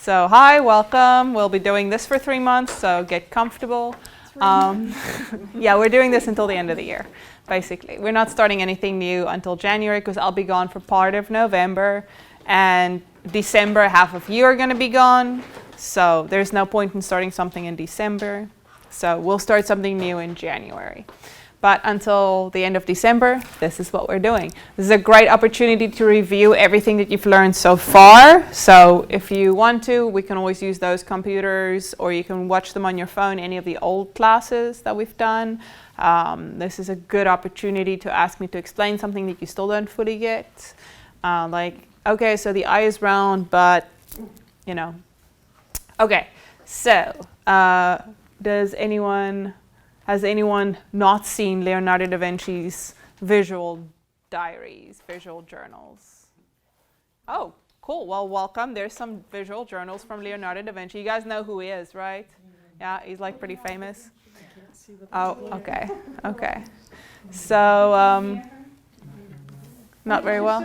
So hi, welcome. We'll be doing this for 3 months, so get comfortable. Yeah, we're doing this until the end of the year, basically. We're not starting anything new until January because I'll be gone for part of November, and December, half of you are going to be gone. So there's no point in starting something in December. So we'll start something new in January. But until the end of December, this is what we're doing. This is a great opportunity to review everything that you've learned so far. So if you want to, we can always use those computers, or you can watch them on your phone, any of the old classes that we've done. This is a good opportunity to ask me to explain something that you still don't fully get. Okay, so the eye is round, but, you know. Okay, so has anyone not seen Leonardo da Vinci's visual diaries, visual journals? Oh, cool. Well, welcome. There's some visual journals from Leonardo da Vinci. You guys know who he is, right? Yeah, he's like pretty famous. Oh, okay. Okay. So, not very well.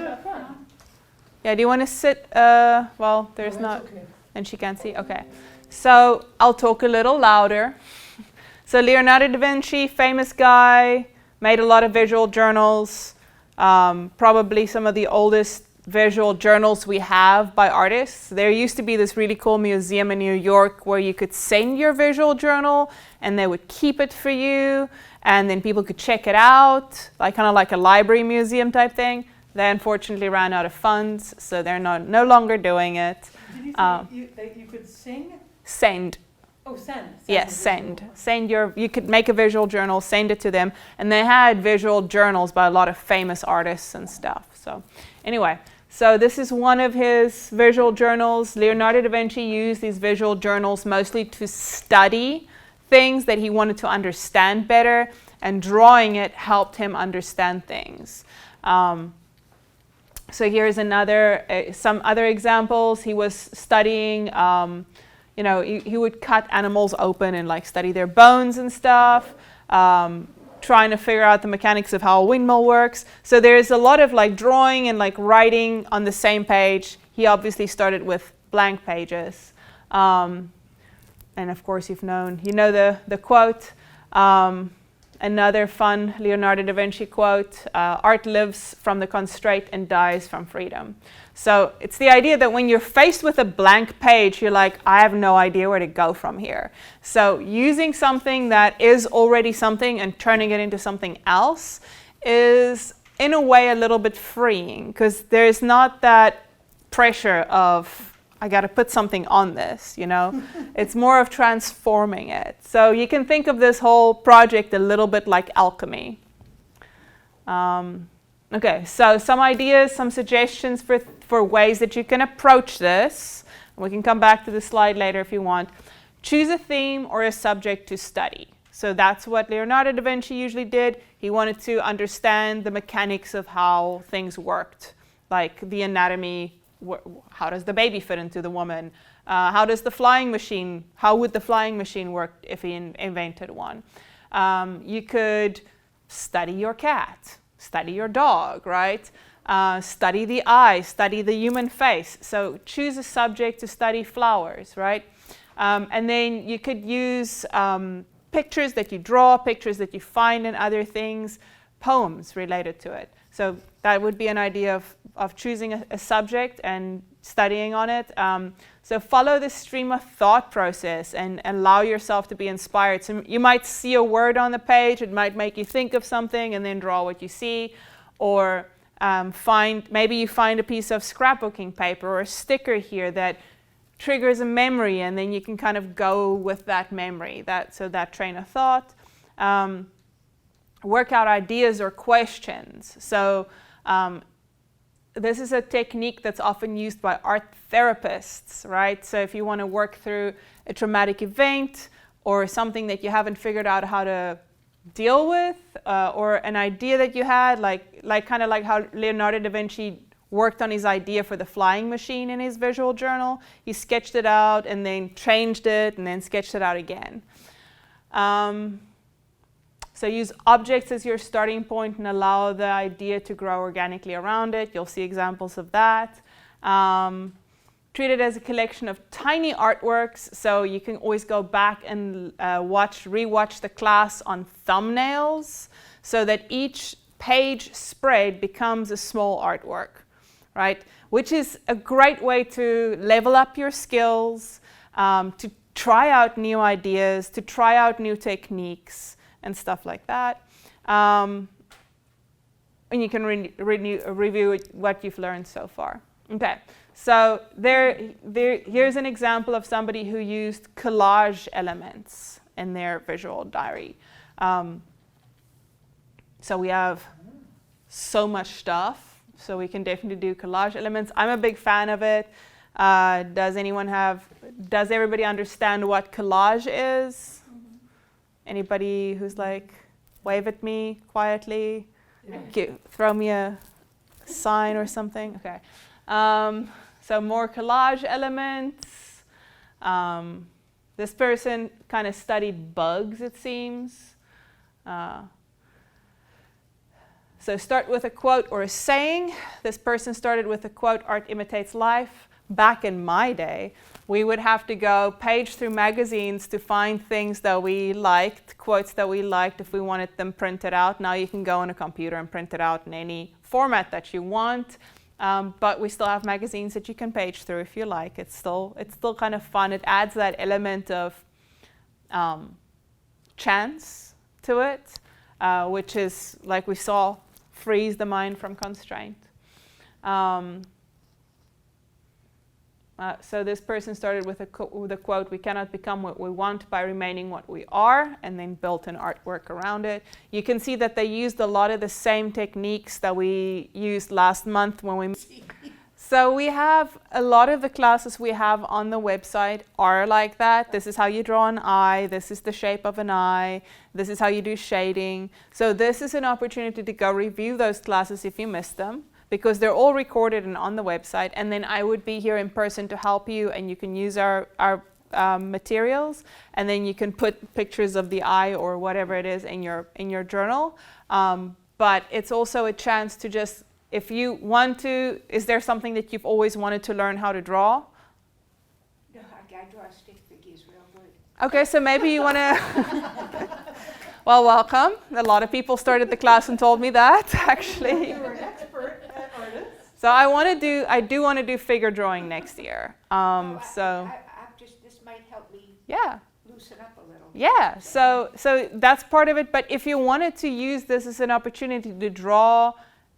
Yeah, do you want to sit? Well, there's not, and she can't see? Okay. So, I'll talk a little louder. So Leonardo da Vinci, famous guy, made a lot of visual journals, probably some of the oldest visual journals we have by artists. There used to be this really cool museum in New York where you could send your visual journal and they would keep it for you, and then people could check it out, kind of like a library museum type thing. They unfortunately ran out of funds, so they're no longer doing it. Did you say that you could sing? Send. Oh, send. Yes, send. You could make a visual journal, send it to them. And they had visual journals by a lot of famous artists and stuff. So anyway, so this is one of his visual journals. Leonardo da Vinci used these visual journals mostly to study things that he wanted to understand better, and drawing it helped him understand things. So here's some other examples. He was studying he would cut animals open and study their bones and stuff, trying to figure out the mechanics of how a windmill works. So there's a lot of drawing and writing on the same page. He obviously started with blank pages. And of course you know the quote. Another fun Leonardo da Vinci quote, art lives from the constraint and dies from freedom. So it's the idea that when you're faced with a blank page, you're like, I have no idea where to go from here. So using something that is already something and turning it into something else is, in a way, a little bit freeing, because there's not that pressure of, I got to put something on this, It's more of transforming it. So you can think of this whole project a little bit like alchemy. Okay, so some ideas, some suggestions for ways that you can approach this. We can come back to the slide later if you want. Choose a theme or a subject to study. So that's what Leonardo da Vinci usually did. He wanted to understand the mechanics of how things worked, like the anatomy. How does the baby fit into the woman? How would the flying machine work if he invented one? You could study your cat, study your dog, right? Study the eye, study the human face. So choose a subject to study flowers, right? And then you could use pictures that you draw, pictures that you find in other things, poems related to it. So that would be an idea of choosing a subject and studying on it. So follow the stream of thought process and allow yourself to be inspired. So you might see a word on the page, it might make you think of something and then draw what you see. Or maybe you find a piece of scrapbooking paper or a sticker here that triggers a memory, and then you can kind of go with that memory, that train of thought. Work out ideas or questions. So this is a technique that's often used by art therapists, right? So if you want to work through a traumatic event or something that you haven't figured out how to deal with, or an idea that you had, kind of like how Leonardo da Vinci worked on his idea for the flying machine in his visual journal. He sketched it out and then changed it and then sketched it out again. So use objects as your starting point and allow the idea to grow organically around it. You'll see examples of that. treat it as a collection of tiny artworks, so you can always go back and rewatch the class on thumbnails, so that each page spread becomes a small artwork, right? Which is a great way to level up your skills, to try out new ideas, to try out new techniques and stuff like that. And you can review what you've learned so far. Okay, so here's an example of somebody who used collage elements in their visual diary. So we have so much stuff, so we can definitely do collage elements. I'm a big fan of it. Does everybody understand what collage is? Anybody who's like, wave at me quietly? Throw me a sign or something. Okay. So more collage elements. This person kind of studied bugs, it seems. So start with a quote or a saying. This person started with a quote, "Art imitates life." Back in my day, we would have to go page through magazines to find things that we liked, quotes that we liked if we wanted them printed out. Now you can go on a computer and print it out in any format that you want. But we still have magazines that you can page through if you like. It's still kind of fun. It adds that element of chance to it, which is, like we saw, frees the mind from constraint. So this person started with a quote, "We cannot become what we want by remaining what we are," and then built an artwork around it. You can see that they used a lot of the same techniques that we used last month when we... So we have a lot of the classes we have on the website are like that. This is how you draw an eye. This is the shape of an eye. This is how you do shading. So this is an opportunity to go review those classes if you missed them, because they're all recorded and on the website. And then I would be here in person to help you, and you can use our materials, and then you can put pictures of the eye or whatever it is in your journal. But it's also a chance to just, if you want to, is there something that you've always wanted to learn how to draw? No, I draw stick figures real good. Okay, so maybe you want to... Well, welcome. A lot of people started the class and told me that, actually. You're an expert at artists. So I do want to do figure drawing next year. This might help me Yeah. loosen up a little. Yeah, so that's part of it. But if you wanted to use this as an opportunity to draw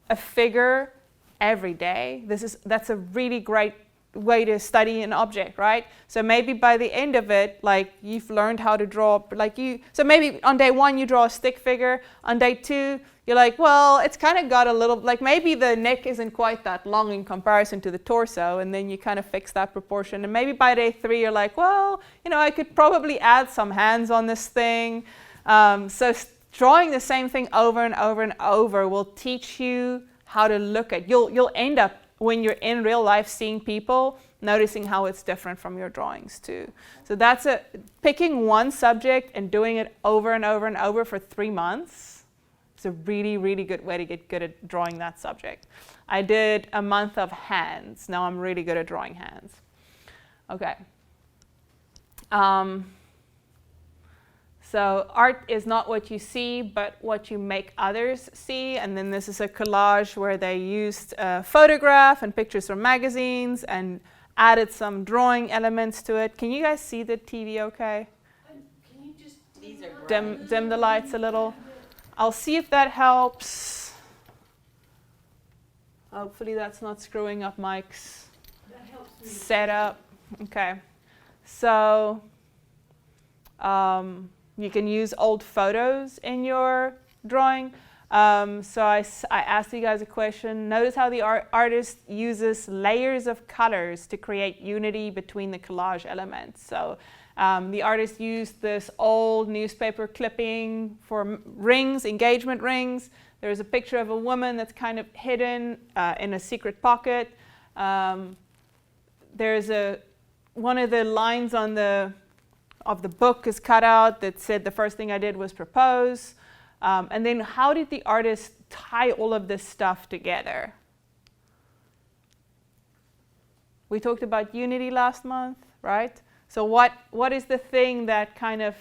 a figure every day, that's a really great way to study an object, right? So maybe by the end of it, like, you've learned how to draw, so maybe on day 1 you draw a stick figure. On day 2 you're like, well, it's kind of got a little, like, maybe the neck isn't quite that long in comparison to the torso, and then you kind of fix that proportion. And maybe by day 3 you're like, well, I could probably add some hands on this thing. So drawing the same thing over and over and over will teach you how to look at. You'll end up, when you're in real life seeing people, noticing how it's different from your drawings too. So that's picking one subject and doing it over and over and over for 3 months. It's a really, really good way to get good at drawing that subject. I did a month of hands. Now I'm really good at drawing hands. Okay. So art is not what you see, but what you make others see. And then this is a collage where they used a photograph and pictures from magazines and added some drawing elements to it. Can you guys see the TV okay? Can you just Dim the lights a little. I'll see if that helps. Hopefully that's not screwing up Mike's setup. Okay. So you can use old photos in your drawing. So I asked you guys a question. Notice how the artist uses layers of colors to create unity between the collage elements. So the artist used this old newspaper clipping for rings, engagement rings. There's a picture of a woman that's kind of hidden in a secret pocket. There's one of the lines of the book is cut out that said the first thing I did was propose. And then how did the artist tie all of this stuff together? We talked about unity last month, right? So what is the thing that kind of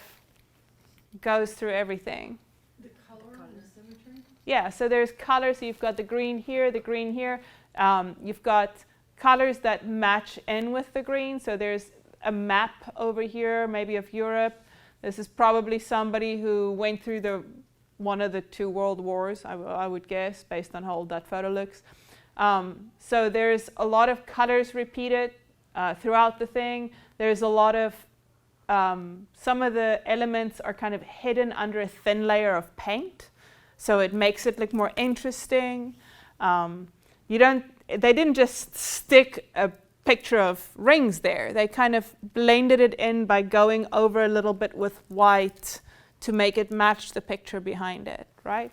goes through everything? The color and the symmetry? Yeah, so there's colors. So you've got the green here, the green here. You've got colors that match in with the green. So there's a map over here, maybe of Europe. This is probably somebody who went through one of the 2 world wars, I would guess, based on how old that photo looks. So there's a lot of colors repeated throughout the thing. There's a lot of, some of the elements are kind of hidden under a thin layer of paint. So it makes it look more interesting. They didn't just stick a picture of rings there. They kind of blended it in by going over a little bit with white to make it match the picture behind it, right?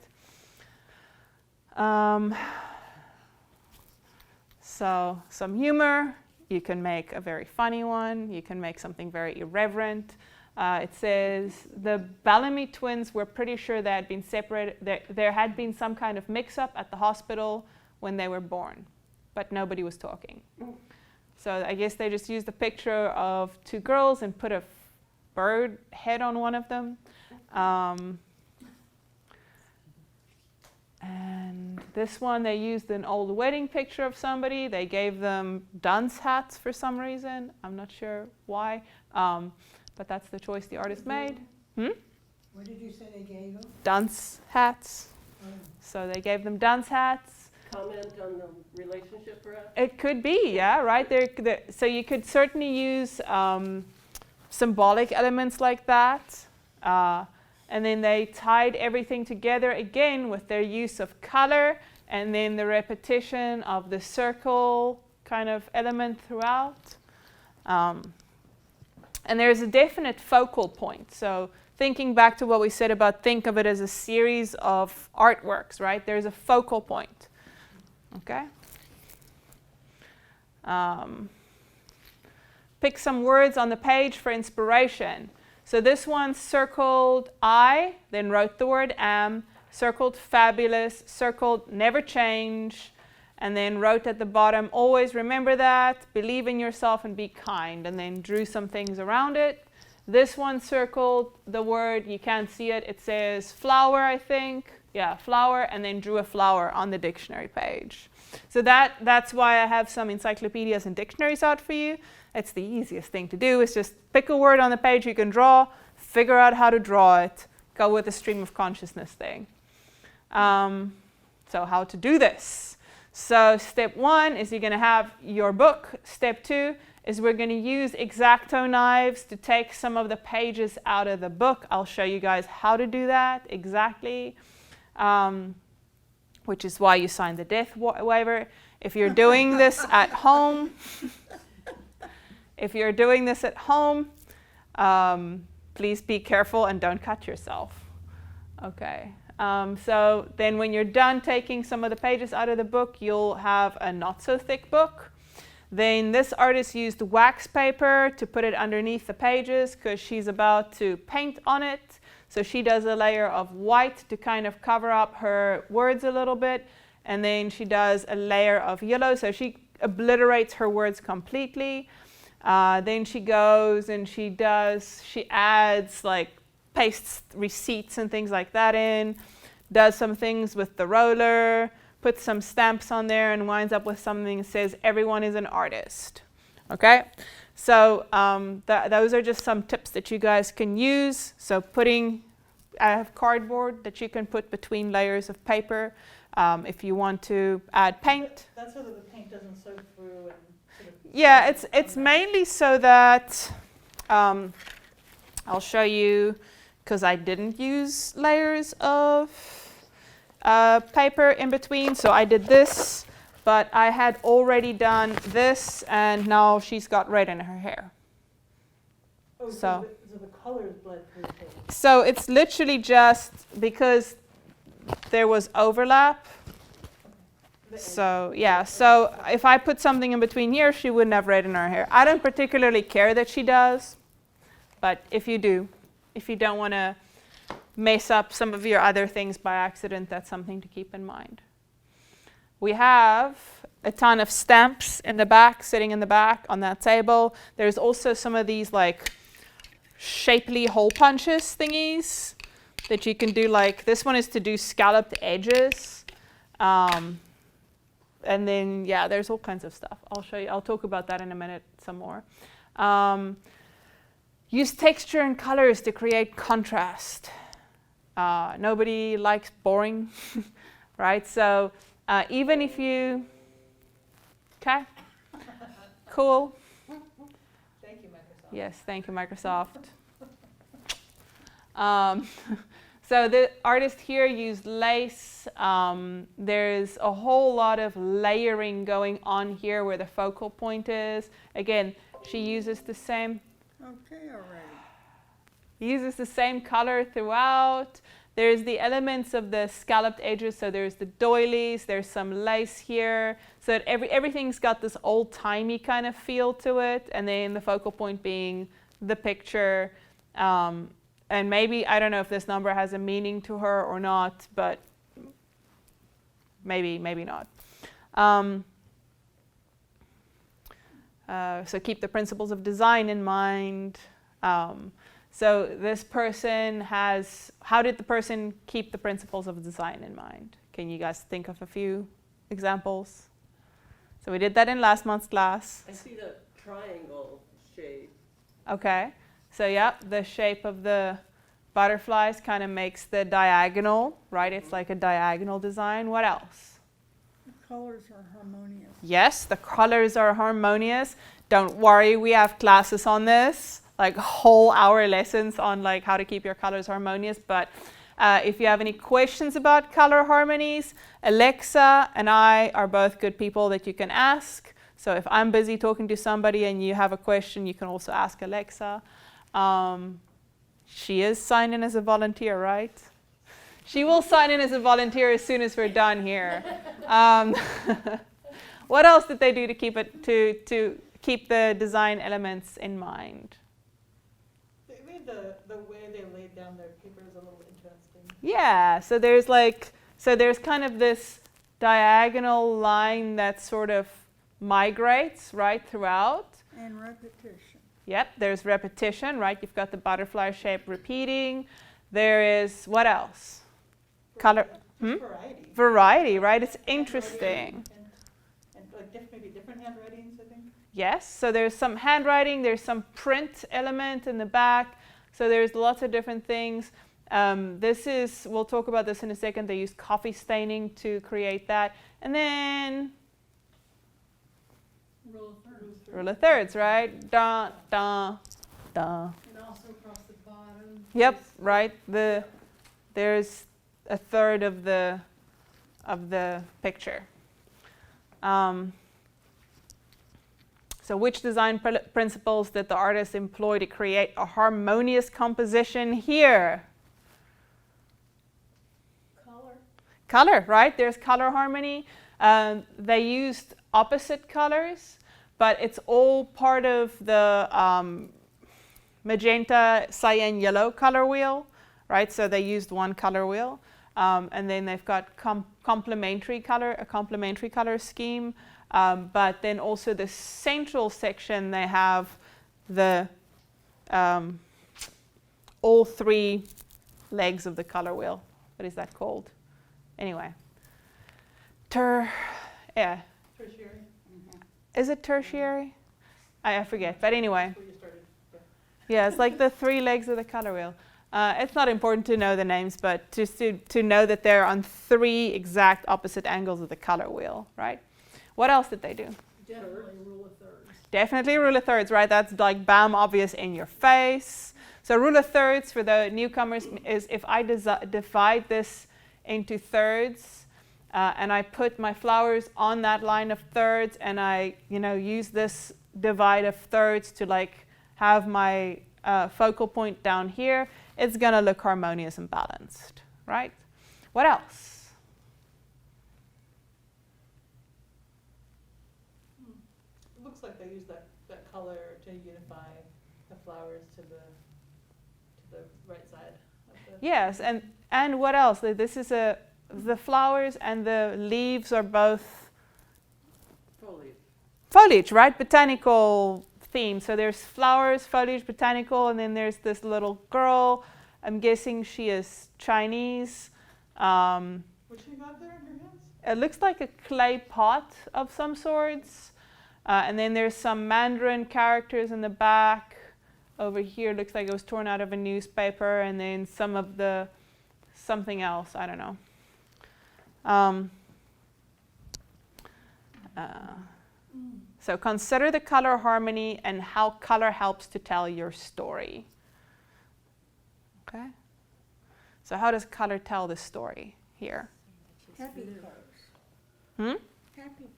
So some humor. You can make a very funny one. You can make something very irreverent. It says the Bellamy twins were pretty sure they had been separated. There had been some kind of mix-up at the hospital when they were born, but nobody was talking. So I guess they just used a picture of 2 girls and put a bird head on one of them. And this one, they used an old wedding picture of somebody. They gave them dunce hats for some reason. I'm not sure why, but that's the choice the artist made. What did you say they gave them? Dunce hats. So they gave them dunce hats. Comment on the relationship, perhaps? It could be, yeah, right? So you could certainly use symbolic elements like that. And then they tied everything together again with their use of color and then the repetition of the circle kind of element throughout. And there's a definite focal point. So thinking back to what we said about think of it as a series of artworks, right? There's a focal point. Okay? Pick some words on the page for inspiration. So this one circled I, then wrote the word am, circled fabulous, circled never change, and then wrote at the bottom, always remember that, believe in yourself and be kind, and then drew some things around it. This one circled the word, you can't see it, it says flower, I think. Yeah, flower, and then drew a flower on the dictionary page. So that's why I have some encyclopedias and dictionaries out for you. It's the easiest thing to do, is just pick a word on the page you can draw, figure out how to draw it, go with the stream of consciousness thing. So how to do this? So step 1 is you're going to have your book. Step 2 is we're going to use X-Acto knives to take some of the pages out of the book. I'll show you guys how to do that exactly, which is why you signed the death waiver. If you're doing this at home, please be careful and don't cut yourself. Okay. So then when you're done taking some of the pages out of the book, you'll have a not so thick book. Then this artist used wax paper to put it underneath the pages because she's about to paint on it. So she does a layer of white to kind of cover up her words a little bit. And then she does a layer of yellow. So she obliterates her words completely. Then she goes and she adds like pastes receipts and things like that in, does some things with the roller, puts some stamps on there and winds up with something that says everyone is an artist. Okay, so those are just some tips that you guys can use. So I have cardboard that you can put between layers of paper if you want to add paint. That's so that the paint doesn't soak through and sort of... Yeah, it's mainly so that I'll show you, because I didn't use layers of paper in between, so I did this, but I had already done this, and now she's got red in her hair. Oh, So the colors bled through the paint. So it's literally just because there was overlap. So yeah, so if I put something in between here, she wouldn't have red in her hair. I don't particularly care that she does, but if you do, if you don't want to mess up some of your other things by accident, that's something to keep in mind. We have a ton of stamps in the back, sitting in the back on that table. There's also some of these like shapely hole punches thingies that you can do. Like this one is to do scalloped edges. And then, yeah, there's all kinds of stuff. I'll show you. I'll talk about that in a minute some more. Use texture and colors to create contrast. Nobody likes boring, right? So even if you, okay, cool. Thank you, Microsoft. Yes, thank you, Microsoft. So the artist here used lace. There's a whole lot of layering going on here where the focal point is. Again, she uses the same. Okay, already. Uses the same color throughout. There's the elements of the scalloped edges. So there's the doilies. There's some lace here. So that everything's got this old-timey kind of feel to it. And then the focal point being the picture. And maybe, I don't know if this number has a meaning to her or not, but maybe not. So keep the principles of design in mind. So this person has, how did the person keep the principles of design in mind? Can you guys think of a few examples? So we did that in last month's class. I see the triangle shape. Okay. So yeah, the shape of the butterflies kind of makes the diagonal, right? It's like a diagonal design. What else? The colors are harmonious. Yes, the colors are harmonious. Don't worry, we have classes on this, like whole hour lessons on like how to keep your colors harmonious. But if you have any questions about color harmonies, Alexa and I are both good people that you can ask. So if I'm busy talking to somebody and you have a question, you can also ask Alexa. She is signed in as a volunteer, right? She will sign in as a volunteer as soon as we're done here. What else did they do to keep it to keep the design elements in mind? They made the way they laid down their papers a little interesting. Yeah, so there's kind of this diagonal line that sort of migrates right throughout. And repetition. Yep, there's repetition, right? You've got the butterfly shape repeating. There is, what else? Color. Variety. Variety, right? It's interesting. And like maybe different handwritings, I think. Yes, so there's some handwriting, there's some print element in the back. So there's lots of different things. We'll talk about this in a second. They use coffee staining to create that. And then rule of thirds, right? Da, da, da. And also across the bottom. Yep, right. There's a third of the picture. So which design principles did the artist employ to create a harmonious composition here? Color, right? There's color harmony. They used opposite colors, but it's all part of the magenta, cyan, yellow color wheel, right? So they used one color wheel. And then they've got a complementary color scheme. But then also the central section, they have the all three legs of the color wheel. What is that called? Anyway. Tertiary. Is it tertiary? I forget. But anyway. Where you started. Yeah, it's like the three legs of the color wheel. It's not important to know the names, but just to know that they're on three exact opposite angles of the color wheel, right? What else did they do? Definitely rule of thirds. Definitely rule of thirds, right? That's like bam, obvious in your face. So rule of thirds for the newcomers is if I divide this into thirds and I put my flowers on that line of thirds and I, use this divide of thirds to like have my focal point down here, it's going to look harmonious and balanced, right? What else? It looks like they use that color to unify the flowers to the right side of the. Yes, and what else? This is the flowers and the leaves are both foliage, right? Botanical theme. So there's flowers, foliage, botanical, and then there's this little girl. I'm guessing she is Chinese. What you got there in your hands? It looks like a clay pot of some sorts. And then there's some Mandarin characters in the back. Over here looks like it was torn out of a newspaper, and then some of the something else, I don't know. So consider the color harmony and how color helps to tell your story. Okay? So how does color tell the story here? Happy colors. Hmm? Happy colors.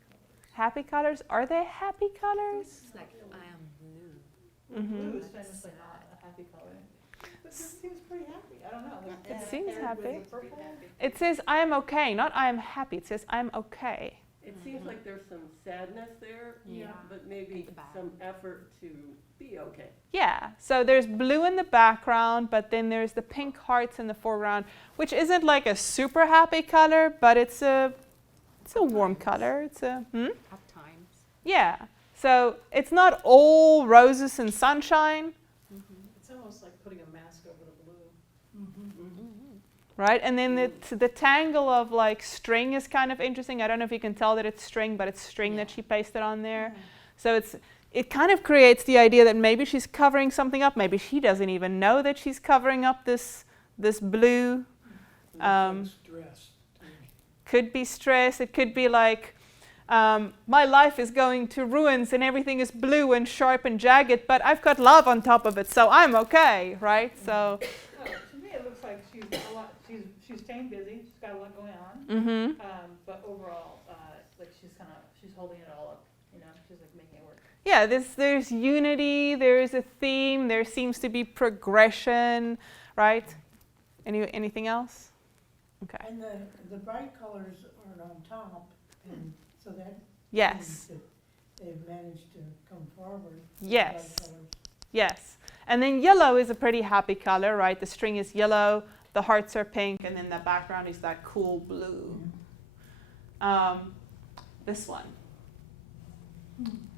Happy colors? Are they happy colors? It's like I am blue. Mm-hmm. Blue is famously not a happy color. But this seems pretty happy. I don't know. It seems paired happy. with the purple. It says I am okay, not I am happy. It says I'm okay. It seems like there's some sadness there, Yeah. but maybe At the back. some effort to be okay. Yeah, so there's blue in the background, but then there's the pink hearts in the foreground, which isn't like a super happy color, but it's a warm color. It's a At times. yeah. So it's not all roses and sunshine, It's almost like putting a mask over the blue. right? And then the tangle of like string is kind of interesting. I don't know if you can tell that it's string, but it's string that she pasted on there. So it kind of creates the idea that maybe she's covering something up. Maybe she doesn't even know that she's covering up this blue. Stress. Could be stress. It could be like, my life is going to ruins and everything is blue and sharp and jagged, but I've got love on top of it, so I'm okay, right? So, Oh, to me, it looks like she's staying busy. She's got a lot going on. mm-hmm. But overall, like she's holding it all up. You know, she's like making it work. Yeah, there's unity, there's a theme, there seems to be progression, right? Anything else? Okay. And the bright colors are on top, and so that Yes. means that they've managed to come forward. with Yes. bright colors. Yes. And then yellow is a pretty happy color, right? The string is yellow, the hearts are pink, and then the background is that cool blue. This one.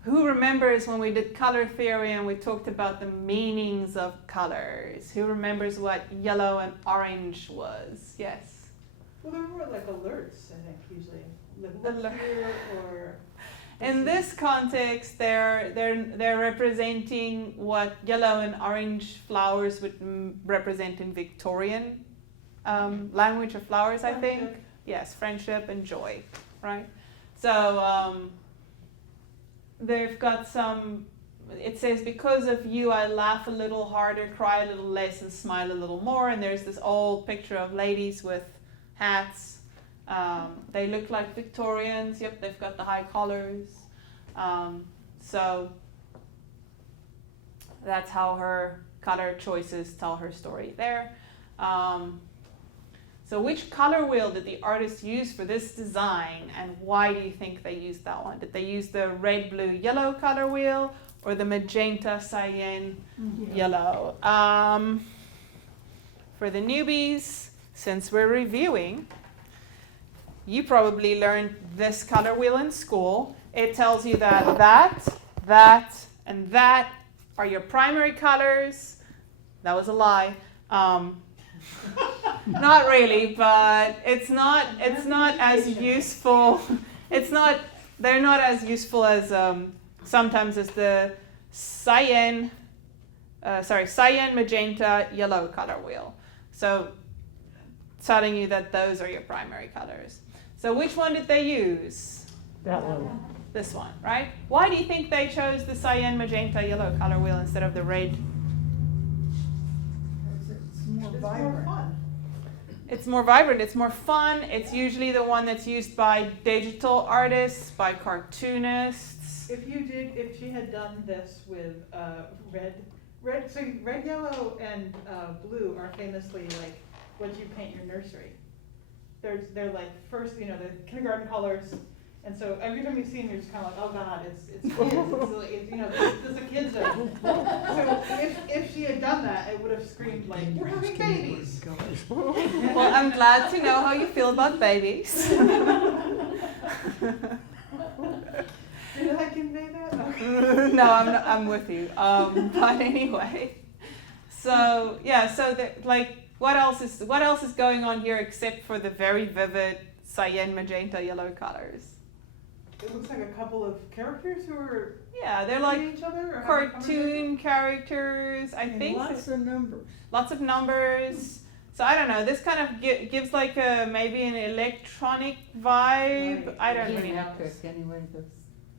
Who remembers when we did color theory and we talked about the meanings of colors? Who remembers what yellow and orange was? Yes. Well, they're more like alerts, I think, usually. Like Alert. look here or. In this context, they're representing what yellow and orange flowers would represent in Victorian language of flowers, I think. Friendship. Yes, friendship and joy, right? So they've got some, it says, because of you, I laugh a little harder, cry a little less, and smile a little more. And there's this old picture of ladies with hats. They look like Victorians. Yep, they've got the high collars. So that's how her color choices tell her story there. So which color wheel did the artist use for this design, and why do you think they used that one? Did they use the red, blue, yellow color wheel, or the magenta, cyan, yellow? For the newbies, since we're reviewing, you probably learned this color wheel in school. It tells you that, and that are your primary colors. That was a lie. Not really, but it's not as useful. They're not as useful as sometimes as the cyan, magenta, yellow color wheel. So telling you that those are your primary colors. So which one did they use? That one. This one, right? Why do you think they chose the cyan, magenta, yellow color wheel instead of the red? It's more It's vibrant. more fun. It's more vibrant, it's more fun. It's usually the one that's used by digital artists, by cartoonists. If she had done this with red, yellow, and blue are famously like what you paint your nursery. They're like first, the kindergarten colors, and so every time you see them, you're just kind of like, oh god, it's kids. This is a kid's zone. So if she had done that, it would have screamed like, we're having babies. Well, I'm glad to know how you feel about babies. Did I convey No, I'm with you. But anyway, so yeah, so like, what else is going on here except for the very vivid cyan, magenta, yellow colors? It looks like a couple of characters who are Yeah, they're like each other or having a conversation. cartoon characters. I And think lots of numbers. lots of numbers. So I don't know. This kind of gives like a maybe an electronic vibe. Right. I don't really know. Geometric anyway, those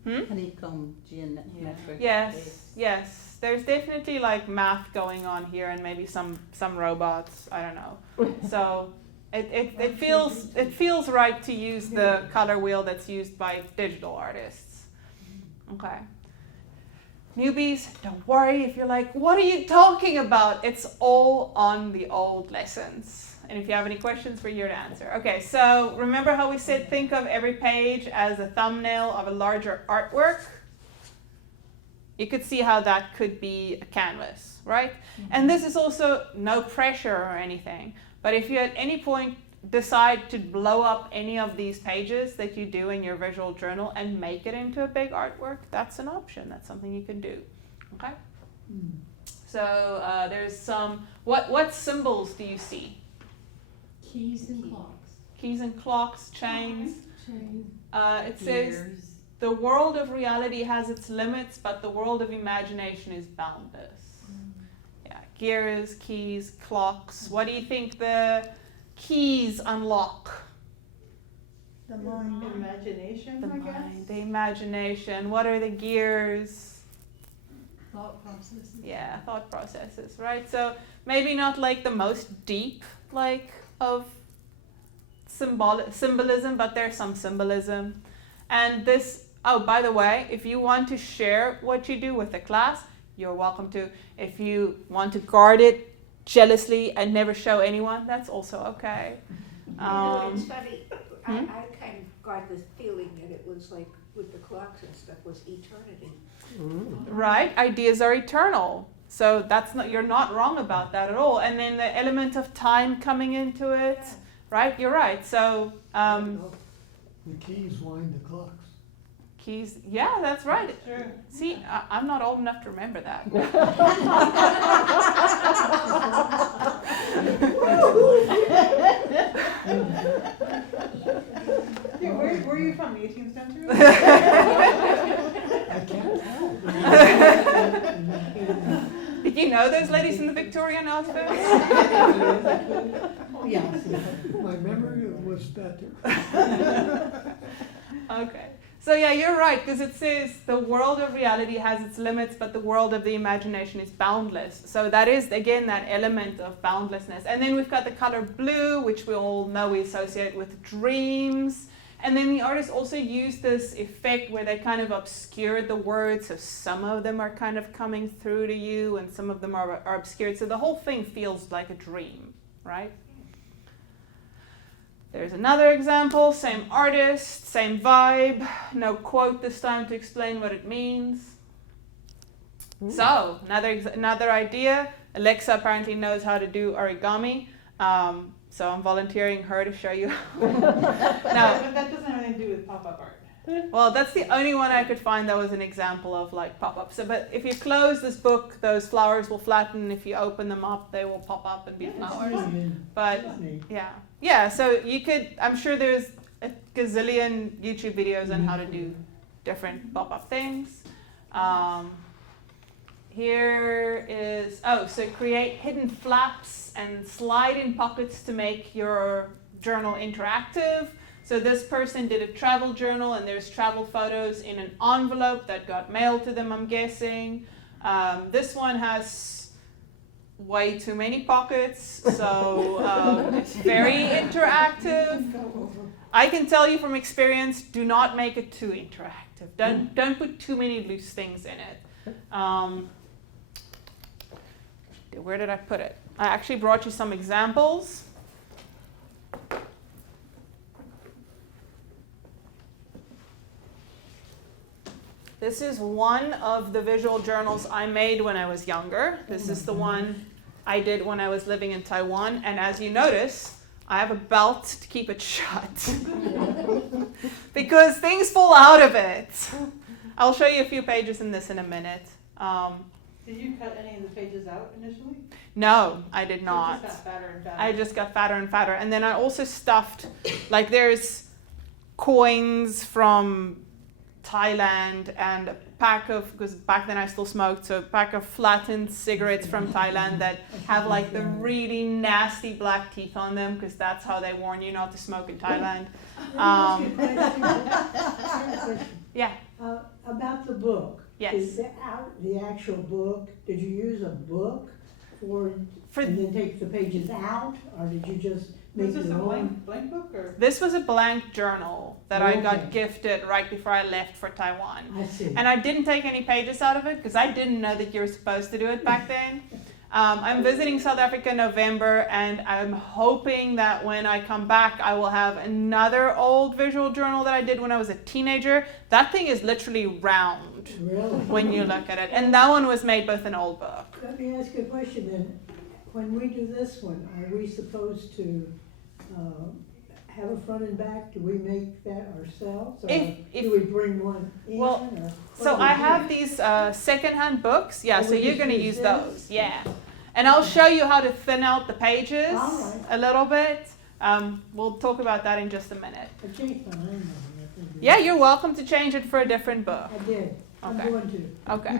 Hmm? honeycomb geometric. Yes, yes. There's definitely like math going on here, and maybe some robots. I don't know. So it feels right to use the color wheel that's used by digital artists. Okay. Newbies, don't worry if you're like, what are you talking about? It's all on the old lessons. And if you have any questions, we're here to answer. Okay, so remember how we said think of every page as a thumbnail of a larger artwork? You could see how that could be a canvas, right? And this is also no pressure or anything. But if you at any point decide to blow up any of these pages that you do in your visual journal and make it into a big artwork, that's an option. That's something you can do. Okay? So there's some, what symbols do you see? Keys and clocks. Keys and clocks, chains. Chain. It says, the world of reality has its limits, but the world of imagination is boundless. Yeah, gears, keys, clocks. What do you think the keys unlock? The mind. Imagination, The I guess. mind, the imagination. What are the gears? Thought processes. Yeah, thought processes, right? So maybe not like the most deep, like, of symbolism, but there's some symbolism. And this, oh, by the way, if you want to share what you do with the class, you're welcome to. If you want to guard it jealously and never show anyone, that's also okay. You know, it's funny, I kind of got this feeling that it was like, with the clocks and stuff, was eternity. Right? Ideas are eternal. So that's not, you're not wrong about that at all. And then the element of time coming into it, right? You're right. So The keys wind the clocks. keys, yeah, that's right. Sure. See, I'm not old enough to remember that. Hey, where are you from? The 18th century? I can't tell. Did you know those ladies in the Victorian outfits? Oh, yeah. My memory was better. Okay. So yeah, you're right, because it says the world of reality has its limits, but the world of the imagination is boundless. So that is, again, that element of boundlessness. And then we've got the color blue, which we all know we associate with dreams. And then the artists also use this effect where they kind of obscure the words, so some of them are kind of coming through to you and some of them are obscured. So the whole thing feels like a dream, right? There's another example, same artist, same vibe, no quote this time to explain what it means. So, another idea, Alexa apparently knows how to do origami, so I'm volunteering her to show you. But that doesn't have anything to do with pop-up art. Well, that's the only one I could find that was an example of like pop-up. So, but if you close this book, those flowers will flatten. If you open them up, they will pop up and be flowers. But yeah, so you could, I'm sure there's a gazillion YouTube videos on how to do different pop-up things. Here is, so create hidden flaps and slide in pockets to make your journal interactive. So this person did a travel journal and there's travel photos in an envelope that got mailed to them, I'm guessing. This one has way too many pockets, so it's very interactive. I can tell you from experience, do not make it too interactive. Don't put too many loose things in it. Where did I put it? I actually brought you some examples. This is one of the visual journals I made when I was younger. This is the one I did when I was living in Taiwan. And as you notice, I have a belt to keep it shut. Because things fall out of it. I'll show you a few pages in this in a minute. Did you cut any of the pages out initially? No, I did It not. just got fatter and fatter. I just got fatter and fatter. And then I also stuffed, like there's coins from Thailand and a pack of, because back then I still smoked, so a pack of flattened cigarettes from Thailand that have like the really nasty black teeth on them, because that's how they warn you not to smoke in Thailand. Yeah, About the book. yes. Is the actual book, did you use a book for, For and then take the pages out, or did you just make Was this a your own? blank book or? this was a blank journal that I got Okay. gifted right before I left for Taiwan. I see. And I didn't take any pages out of it because I didn't know that you were supposed to do it back then. I'm visiting South Africa in November, and I'm hoping that when I come back, I will have another old visual journal that I did when I was a teenager. That thing is literally round Really? when you look at it. And that one was made with an old book. Let me ask you a question then. When we do this one, are we supposed to have a front and back? Do we make that ourselves? Or If- do we bring one in? Well, or what So do we I do? have these secondhand books. Yeah, Oh, so we you're just going to use use this? those. Yeah. And I'll show you how to thin out the pages All right. a little bit. We'll talk about that in just a minute. I changed my mind on it. Yeah, you're welcome to change it for a different book. I did. I'm Okay. going to. Okay.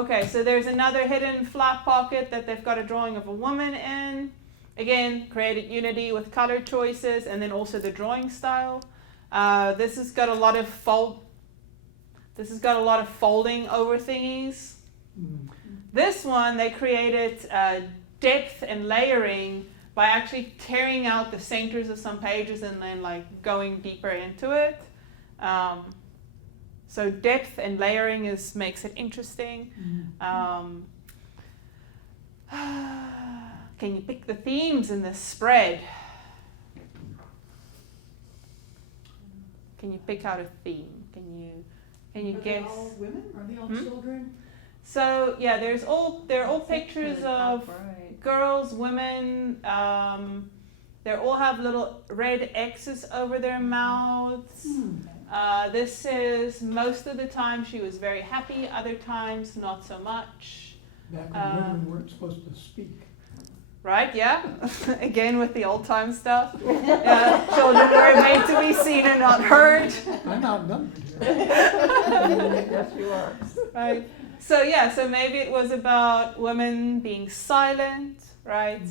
Okay, so there's another hidden flap pocket that they've got a drawing of a woman in. Again, created unity with color choices and then also the drawing style. This has got a lot of folding over thingies. Mm. This one, they created depth and layering by actually tearing out the centers of some pages and then like going deeper into it. So depth and layering makes it interesting. Can you pick the themes in this spread? Can you pick out a theme? Can you Are they guess? all women? Are they all Hmm? children? So yeah, they're all pictures of Right. girls, women. They all have little red X's over their mouths. This is most of the time she was very happy, other times not so much. Back when women weren't supposed to speak. Right? Yeah. Again with the old time stuff. Children were made to be seen and not heard. I'm outnumbered here. Yes, you are. Right. So yeah. So maybe it was about women being silent. Right.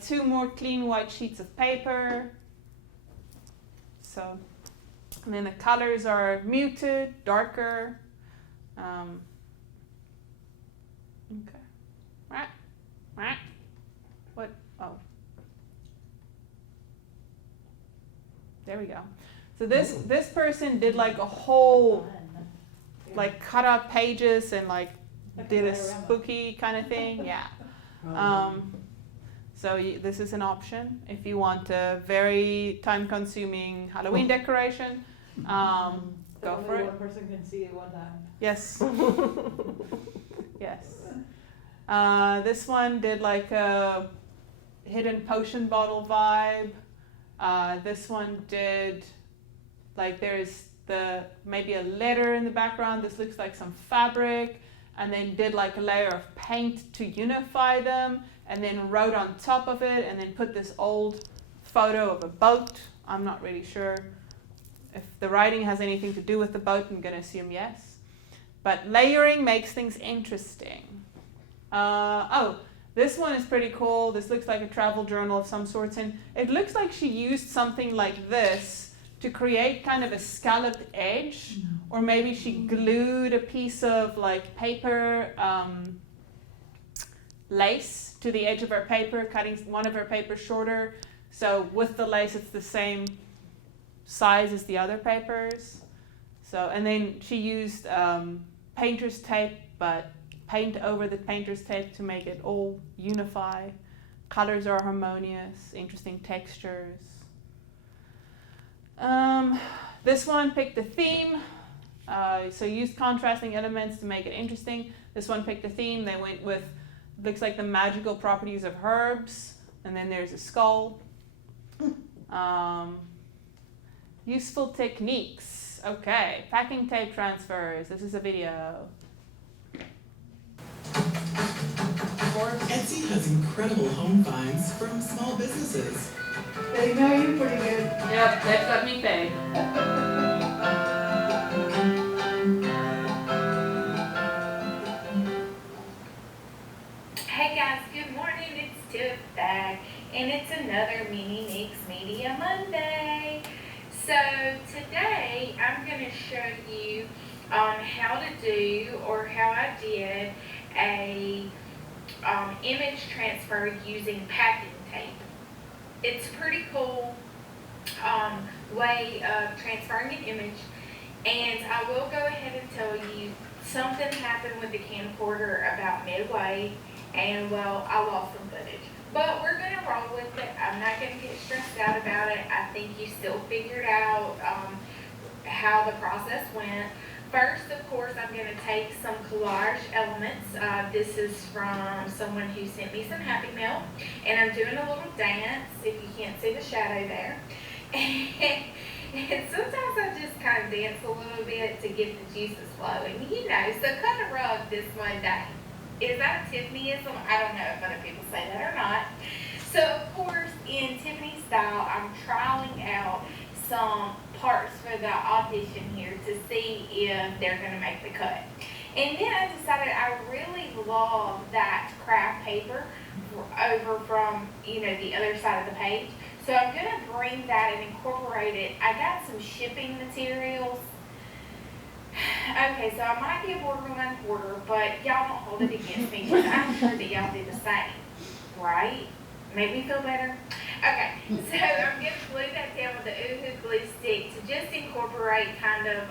Two more clean white sheets of paper. So, and then the colors are muted, darker. Okay. Right. Right. What? Oh. There we go. So this person did like a whole like cut out pages and like did a spooky kind of thing. Yeah. So this is an option if you want a very time-consuming Halloween decoration. Go for Only it. one person can see at one time. Yes. Yes. This one did like a hidden potion bottle vibe. This one did like there's maybe a letter in the background. This looks like some fabric, and then did like a layer of paint to unify them, and then wrote on top of it, and then put this old photo of a boat. I'm not really sure if the writing has anything to do with the boat. I'm gonna assume yes. But layering makes things interesting. This one is pretty cool. This looks like a travel journal of some sorts, and it looks like she used something like this to create kind of a scalloped edge, or maybe she glued a piece of like paper lace to the edge of her paper, cutting one of her papers shorter. So with the lace, it's the same size as the other papers. So, and then she used painter's tape, but paint over the painter's tape to make it all unify. Colors are harmonious, interesting textures. This one picked a theme, so used contrasting elements to make it interesting. This one picked a theme. They went with, looks like the magical properties of herbs, and then there's a skull. Useful techniques. Okay, packing tape transfers. This is a video. Etsy has incredible home finds from small businesses. They know you pretty good. Yep, they've got me paid. Hey guys, good morning. It's Tiff back, and it's another Mini Mix Media Monday. So today I'm going to show you how to do, or how I did, a image transfer using packing tape. It's a pretty cool way of transferring an image, and I will go ahead and tell you something happened with the camcorder about midway, and well, I lost some footage. But we're going to roll with it. I'm not going to get stressed out about it. I think you still figured out how the process went. First, of course, I'm going to take some collage elements. This is from someone who sent me some Happy Mail, and I'm doing a little dance, if you can't see the shadow there. And sometimes I just kind of dance a little bit to get the juices flowing, you know, so cut a rug this Monday. Is that a Tiffanyism? I don't know if other people say that or not. So, of course, in Tiffany style, I'm trialing out some parts for the audition here to see if they're going to make the cut. And then I decided I really love that craft paper over from, you know, the other side of the page. So I'm going to bring that and incorporate it. I got some shipping materials. Okay, so I might be a borderline hoarder, but y'all don't hold it against me, because I'm sure that y'all do the same, right? Make me feel better? Okay, so I'm going to glue that down with the Oohoo glue stick to just incorporate kind of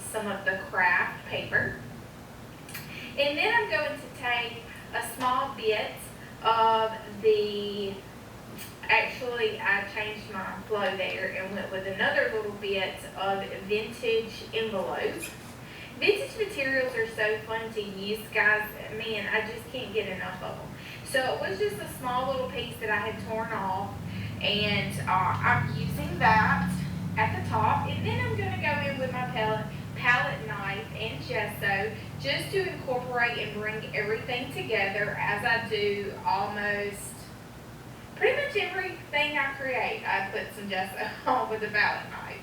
some of the craft paper. And then I'm going to take a small bit of the, actually I changed my flow there and went with another little bit of vintage envelope. Vintage materials are so fun to use, guys. Man, I just can't get enough of them. So it was just a small little piece that I had torn off, and I'm using that at the top. And then I'm going to go in with my palette knife and gesso just to incorporate and bring everything together, as I do almost pretty much everything I create. I put some gesso on with the palette knife.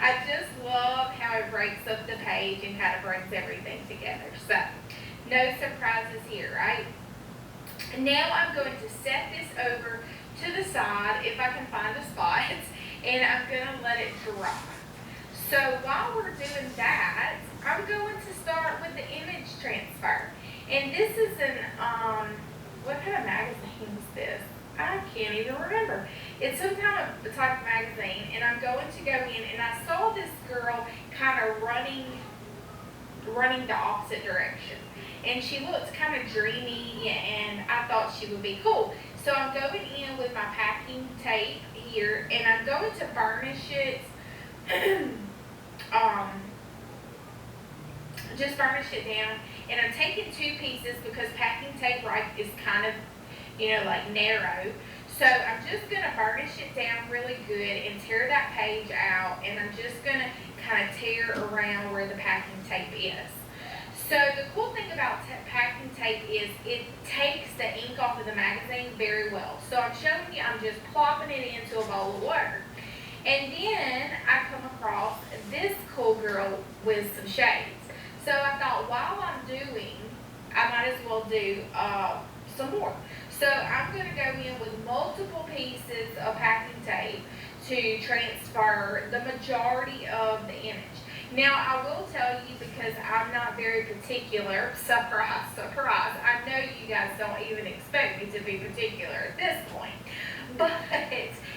I just love how it breaks up the page and kind of brings everything together. So, no surprises here, right? Now I'm going to set this over to the side, if I can find a spot, and I'm going to let it dry. So while we're doing that, I'm going to start with the image transfer. And this is an, what kind of magazine is this? I can't even remember. It's some kind of type of magazine, and I'm going to go in, and I saw this girl kind of running the opposite direction. And she looks kind of dreamy, and I thought she would be cool. So I'm going in with my packing tape here, and I'm going to burnish it, just burnish it down. And I'm taking two pieces because packing tape, right, is kind of, you know, like narrow. So I'm just going to burnish it down really good and tear that page out, and I'm just going to kind of tear around where the packing tape is. So the cool thing about packing tape is it takes the ink off of the magazine very well. So I'm showing you, I'm just plopping it into a bowl of water. And then I come across this cool girl with some shades. So I thought, while I'm doing, I might as well do some more. So I'm going to go in with multiple pieces of packing tape to transfer the majority of the image. Now, I will tell you, because I'm not very particular, surprise, surprise, I know you guys don't even expect me to be particular at this point, but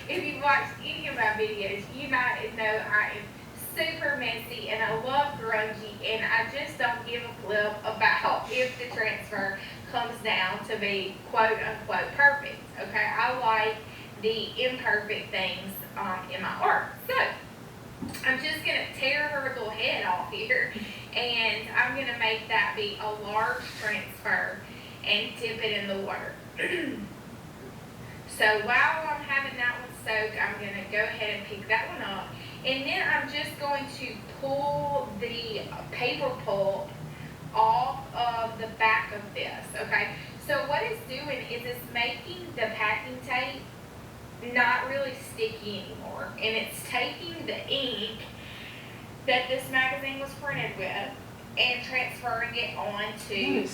if you've watched any of my videos, you might know I am super messy, and I love grungy, and I just don't give a flip about if the transfer comes down to be quote-unquote perfect, okay? I like the imperfect things in my art. So I'm just going to tear her little head off here, and I'm going to make that be a large transfer and dip it in the water. So while I'm having that one soak, I'm going to go ahead and pick that one up. And then I'm just going to pull the paper pulp off of the back of this, okay? So what it's doing is it's making the packing tape not really sticky anymore. And it's taking the ink that this magazine was printed with and transferring it onto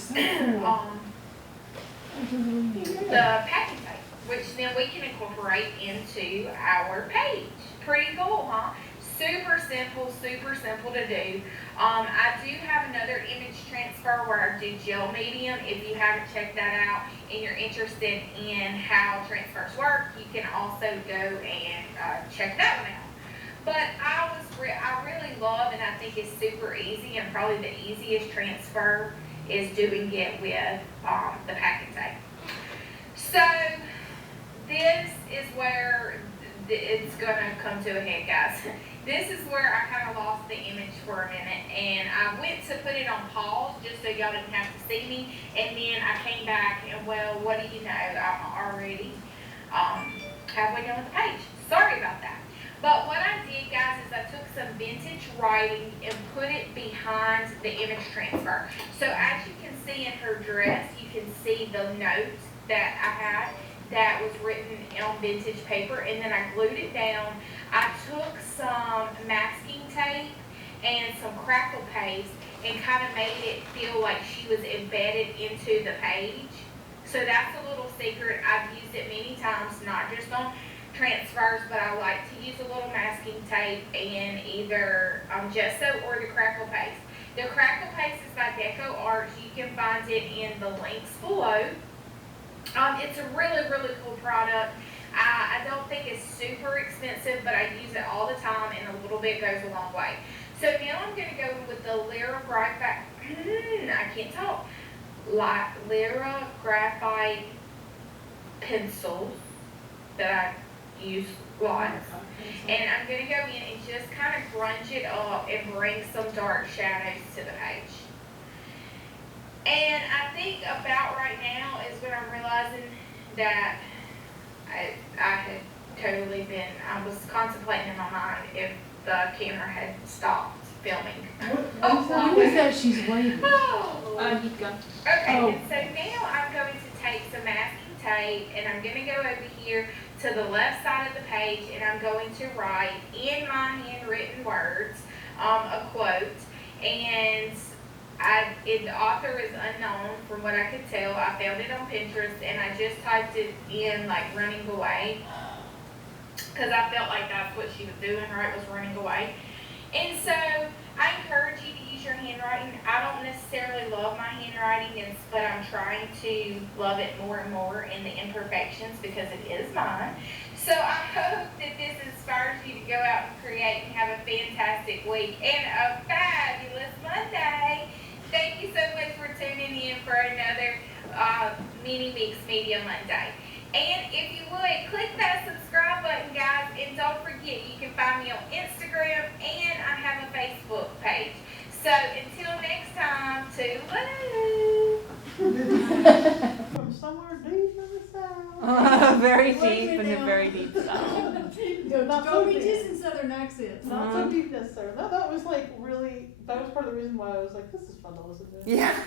the packing tape, which then we can incorporate into our page. Pretty cool, huh? Super simple to do. I do have another image transfer where I do gel medium. If you haven't checked that out and you're interested in how transfers work, you can also go and check that one out. But I really love, and I think it's super easy, and probably the easiest transfer is doing it with the packing tape. So this is where it's gonna come to a head, guys. This is where I kind of lost the image for a minute, and I went to put it on pause just so y'all didn't have to see me, and then I came back and, well, what do you know, I'm already halfway done with the page. Sorry about that. But what I did, guys, is I took some vintage writing and put it behind the image transfer. So as you can see in her dress, you can see the notes that I had that was written on vintage paper, and then I glued it down. I took some masking tape and some crackle paste and kind of made it feel like she was embedded into the page. So that's a little secret. I've used it many times, not just on transfers, but I like to use a little masking tape and either gesso or the crackle paste. The crackle paste is by Deco Arts. You can find it in the links below. It's a really, really cool product. I don't think it's super expensive, but I use it all the time, and a little bit goes a long way. So now I'm going to go with the Lyra Graphite, I can't talk, Lyra Graphite pencils that I use lots. And I'm going to go in and just kind of grunge it up and bring some dark shadows to the page. And I think about right now is when I'm realizing that I had totally been, I was contemplating in my mind if the camera had stopped filming. What is that she's waving? Okay, Oh. and so now I'm going to take some masking tape and I'm going to go over here to the left side of the page and I'm going to write in my handwritten words a quote, and the author is unknown from what I could tell. I found it on Pinterest and I just typed it in like running away because I felt like that's what she was doing, right, was running away. And so I encourage you to use your handwriting. I don't necessarily love my handwriting, but I'm trying to love it more and more in the imperfections because it is mine. So I hope that this inspires you to go out and create and have a fantastic week and a fabulous Monday. Thank you so much for tuning in for another Mini Mix Media Monday. And if you would, click that subscribe button, guys, and don't forget, you can find me on Instagram and I have a Facebook page. So until next time, toodaloo! From somewhere deep in the south. Very deep in the very deep south. Don't be dissing southern accents. Not so deep necessarily. No, that was like really, that was part of the reason why I was like, this is fun to listen to. Yeah.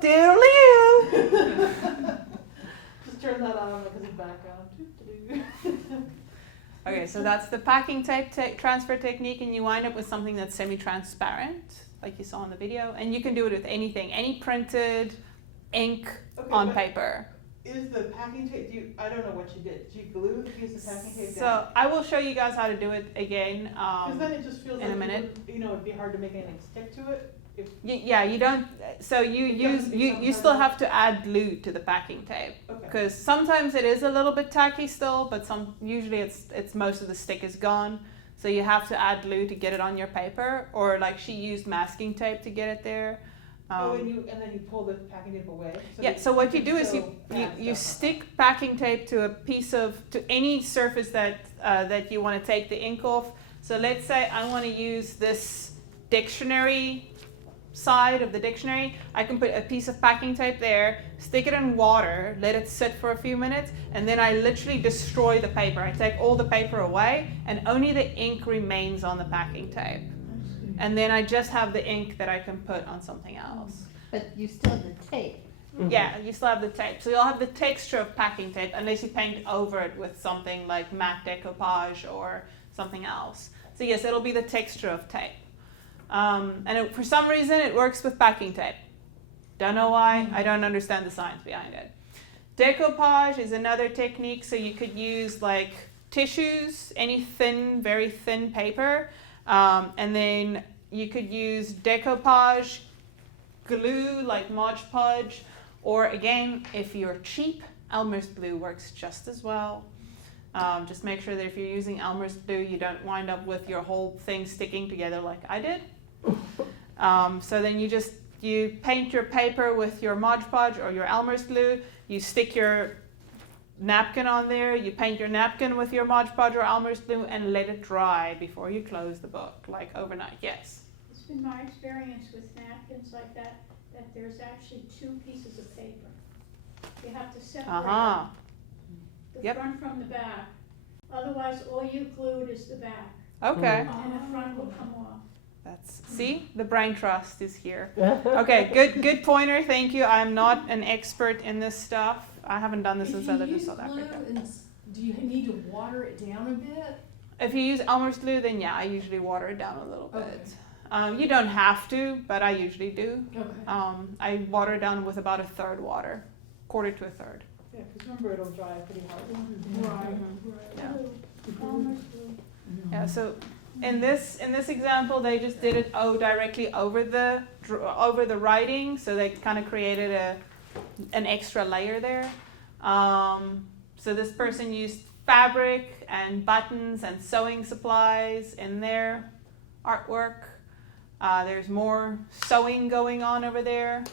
Doodle-oo. Just turn that on because it's background. Okay, so that's the packing tape transfer technique, and you wind up with something that's semi-transparent, like you saw in the video, and you can do it with anything, any printed ink Okay, on but paper. Is the packing tape, I don't know what you did. Did you glue the piece of packing tape So down? I will show you guys how to do it again Because then it just feels in like a minute. it'd be hard to make anything stick to it. If, Yeah, you don't. So you It use doesn't you become still hard. have to add glue to the packing tape okay. because sometimes it is a little bit tacky still, but usually it's most of the stick is gone. So you have to add glue to get it on your paper, or like she used masking tape to get it there. And then you pull the packing tape away. Yeah. that So what you can do is still you add stuff stick packing tape to a piece to any surface that you want to take the ink off. So let's say I want to use this dictionary side of the dictionary, I can put a piece of packing tape there, stick it in water, let it sit for a few minutes, and then I literally destroy the paper. I take all the paper away, and only the ink remains on the packing tape. And then I just have the ink that I can put on something else. But you still have the tape. Yeah, you still have the tape. So you'll have the texture of packing tape unless you paint over it with something like matte decoupage or something else. So yes, it'll be the texture of tape. For some reason, it works with packing tape. Don't know why. I don't understand the science behind it. Decoupage is another technique. So you could use like tissues, any thin, very thin paper, and then you could use decoupage glue like Mod Podge, or again, if you're cheap, Elmer's glue works just as well. Just make sure that if you're using Elmer's glue, you don't wind up with your whole thing sticking together like I did. So then you paint your paper with your Mod Podge or your Elmer's glue. You stick your napkin on there. You paint your napkin with your Mod Podge or Elmer's glue and let it dry before you close the book, like overnight. Yes. It's been my experience with napkins like that there's actually two pieces of paper. You have to separate the front from the back. Otherwise, all you glued is the back. Okay. And the front will come off. See, the brain trust is here. Okay, good pointer. Thank you. I'm not an expert in this stuff. I haven't done this since I lived in South Africa. Do you need to water it down a bit? If you use Elmer's glue, then yeah, I usually water it down a little bit. Okay. You don't have to, but I usually do. Okay. I water it down with about a third water, quarter to a third. Yeah, because remember it'll dry pretty hard. Right. Yeah. Elmer's glue. Yeah. So in this example, they just did it directly over the writing, so they kind of created an extra layer there. So this person used fabric and buttons and sewing supplies in their artwork. There's more sewing going on over there.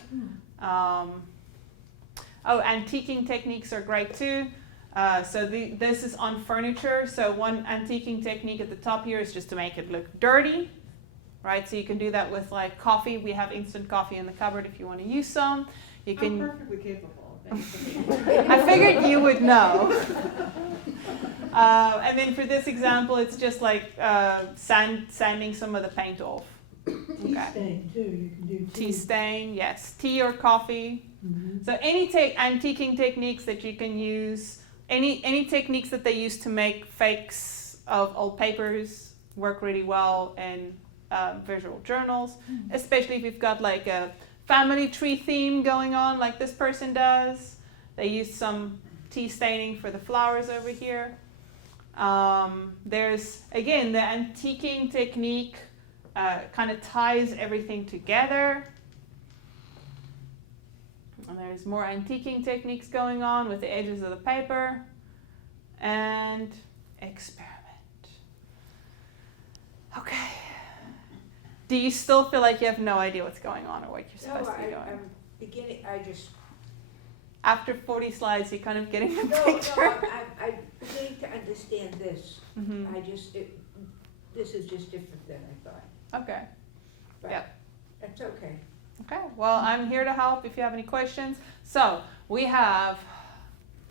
Antiquing techniques are great too. This is on furniture. So one antiquing technique at the top here is just to make it look dirty, right? So you can do that with like coffee. We have instant coffee in the cupboard if you want to use some. You can. I'm perfectly capable of anything. I figured you would know. And then for this example, it's just like sanding some of the paint off. Tea stain too, you can do Tea stain, yes. Tea or coffee. Mhm. So any antiquing techniques that you can use, any techniques that they use to make fakes of old papers work really well in visual journals, especially if you've got like a family tree theme going on like this person does. They use some tea staining for the flowers over here. There's, again, the antiquing technique kind of ties everything together. And there's more antiquing techniques going on with the edges of the paper. And experiment. Okay. Do you still feel like you have no idea what's going on or what you're supposed to be doing? I'm beginning, After 40 slides, you're kind of getting the No, picture. I'm beginning to understand this. Mhm. This is just different than I thought. Okay. But Yep. that's okay. Okay. Well, I'm here to help if you have any questions. So we have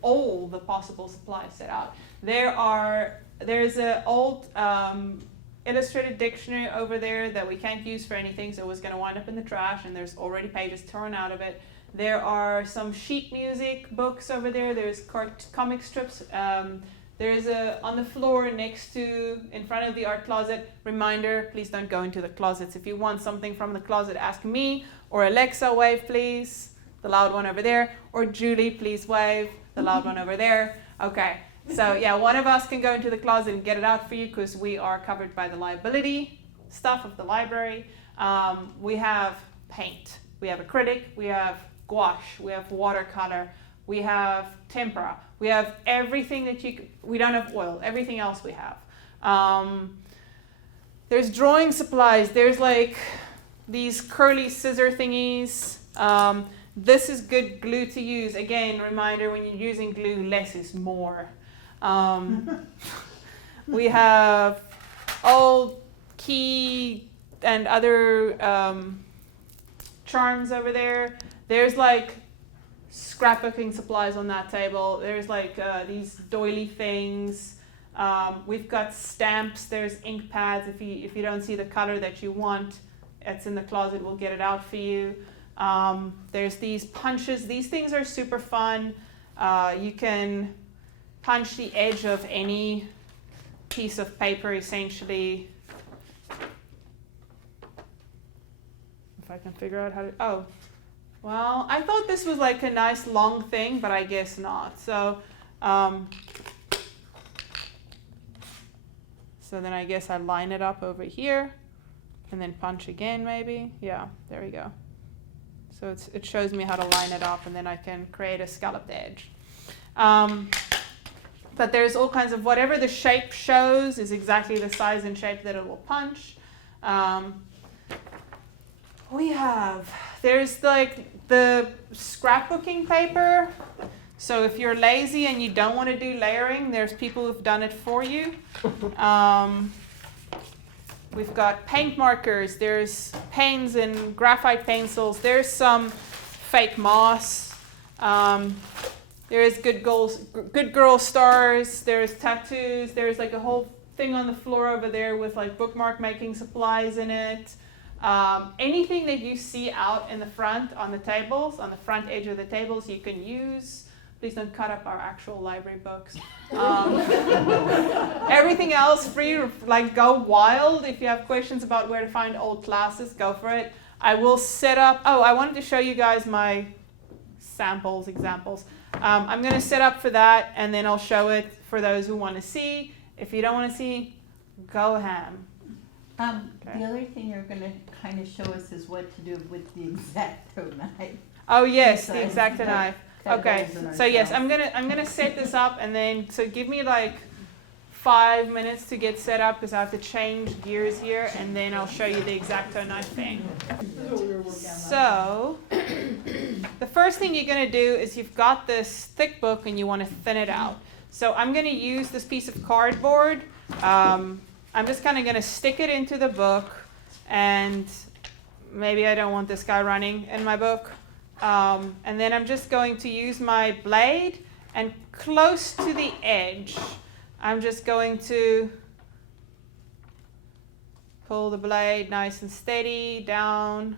all the possible supplies set out. There's an old illustrated dictionary over there that we can't use for anything, so it was going to wind up in the trash, and there's already pages torn out of it. There are some sheet music books over there. There's comic strips. There's on the floor in front of the art closet. Reminder, please don't go into the closets. If you want something from the closet, ask me, or Alexa, wave please, the loud one over there, or Julie, please wave, the loud one over there. Okay, so yeah, one of us can go into the closet and get it out for you because we are covered by the liability stuff of the library. We have paint, we have acrylic, we have gouache, we have watercolor, we have tempera, we have everything that we don't have oil, everything else we have. There's drawing supplies, there's like these curly scissor thingies. This is good glue to use. Again, reminder, when you're using glue, less is more. We have old key and other charms over there. There's like scrapbooking supplies on that table. There's like these doily things. We've got stamps. There's ink pads. If you don't see the color that you want, it's in the closet. We'll get it out for you. There's these punches. These things are super fun. You can punch the edge of any piece of paper essentially. If I can figure out how to, oh, well, I thought this was like a nice long thing, but I guess not. So then I guess I line it up over here and then punch again maybe. Yeah, there we go. So it shows me how to line it up, and then I can create a scalloped edge. But there's all kinds of, whatever the shape shows is exactly the size and shape that it will punch. There's like the scrapbooking paper. So if you're lazy and you don't want to do layering, there's people who've done it for you. We've got paint markers, there's pens and graphite pencils, there's some fake moss, there's good girl stars, there's tattoos, there's like a whole thing on the floor over there with like bookmark making supplies in it. Anything that you see out in the front on the tables, on the front edge of the tables, you can use. Please don't cut up our actual library books. Everything else free, like go wild. If you have questions about where to find old classes, go for it. I will set up, I wanted to show you guys my examples. I'm going to set up for that, and then I'll show it for those who want to see. If you don't want to see, go ham. The other thing you're going to kind of show us is what to do with the X-Acto knife. Oh yes, the Besides X-Acto the knife. cut Okay, holes in so yes, ourselves. I'm gonna set this up, and then so give me like 5 minutes to get set up because I have to change gears here, and then I'll show you the X-Acto knife thing. This is what we were working on last So the first thing you're gonna do is you've got this thick book and you want to thin it out. So I'm gonna use this piece of cardboard. I'm just kind of gonna stick it into the book, and maybe I don't want this guy running in my book. And then I'm just going to use my blade, and close to the edge, I'm just going to pull the blade nice and steady down.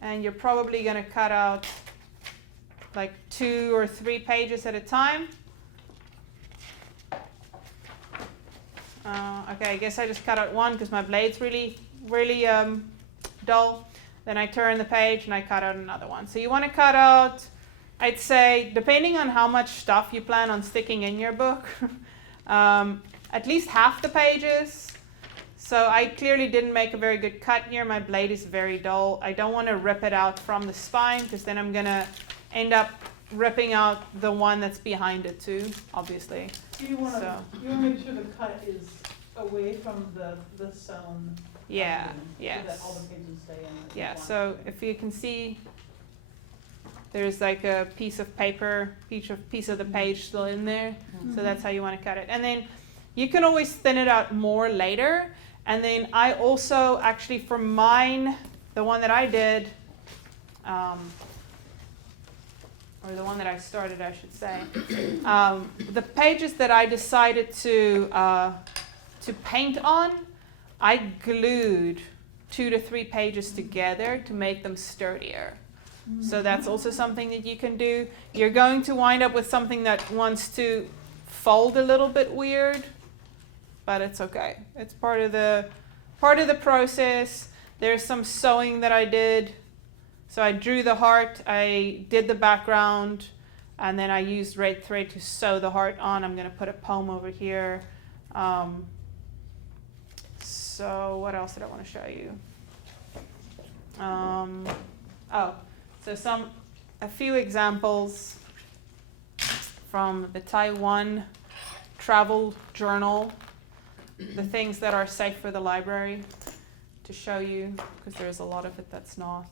And you're probably going to cut out like 2 or 3 pages at a time. Okay, I guess I just cut out 1 because my blade's really dull. Then I turn the page and I cut out another one. So you want to cut out, I'd say, depending on how much stuff you plan on sticking in your book, at least half the pages. So I clearly didn't make a very good cut here. My blade is very dull. I don't want to rip it out from the spine because then I'm going to end up ripping out the one that's behind it too, obviously. So you want to make sure the cut is away from the sewn. Yeah, So yes. that all the pages stay in. Yeah, so if you can see, there's like a piece of paper, piece of the page still in there. Mm-hmm. So that's how you want to cut it. And then you can always thin it out more later. And then I also actually, for mine, the one that I did, or the one that I started, I should say, the pages that I decided to paint on, I glued 2 to 3 pages together to make them sturdier. So that's also something that you can do. You're going to wind up with something that wants to fold a little bit weird, but it's okay. It's part of the process. There's some sewing that I did. So I drew the heart, I did the background, and then I used red thread to sew the heart on. I'm going to put a poem over here. So what else did I want to show you? So a few examples from the Taiwan travel journal, the things that are safe for the library, to show you, because there's a lot of it that's not.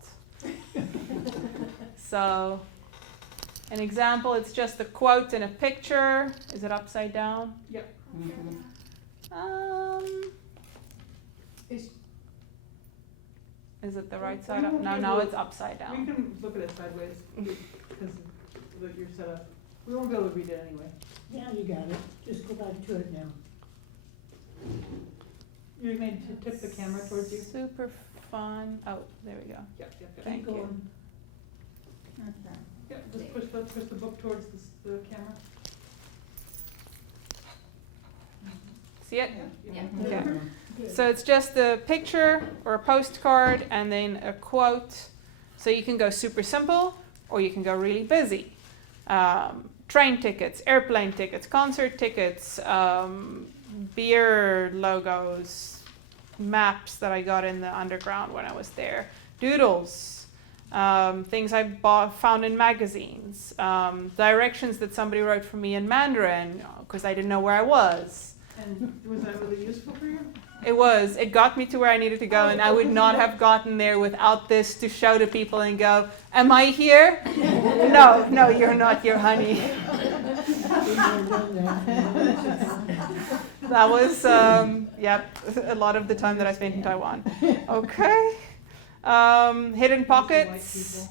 So an example, it's just a quote and a picture. Is it upside down? Yep. Is it the right We side up? won't No, be no, able it's to- upside We down. can look at it sideways, because of your setup. We won't be able to read it anyway. Now you got it, just go back to it now. You need to tip the camera towards you. Super fun. Oh, there we go. Yep, yep, yep. Thank Keep you. going. Okay. Yeah, just push the book towards the camera. See it? Yeah. Okay. So it's just a picture or a postcard and then a quote. So you can go super simple or you can go really busy. Train tickets, airplane tickets, concert tickets, beer logos, maps that I got in the underground when I was there, doodles, things I found in magazines, directions that somebody wrote for me in Mandarin because I didn't know where I was. And was that really useful for you? It was. It got me to where I needed to go, and I would not have gotten there without this to show to people and go, "Am I here?" No, no, you're not, you're honey. That was, yep, a lot of the time that I spent in Taiwan. Okay. Hidden pockets.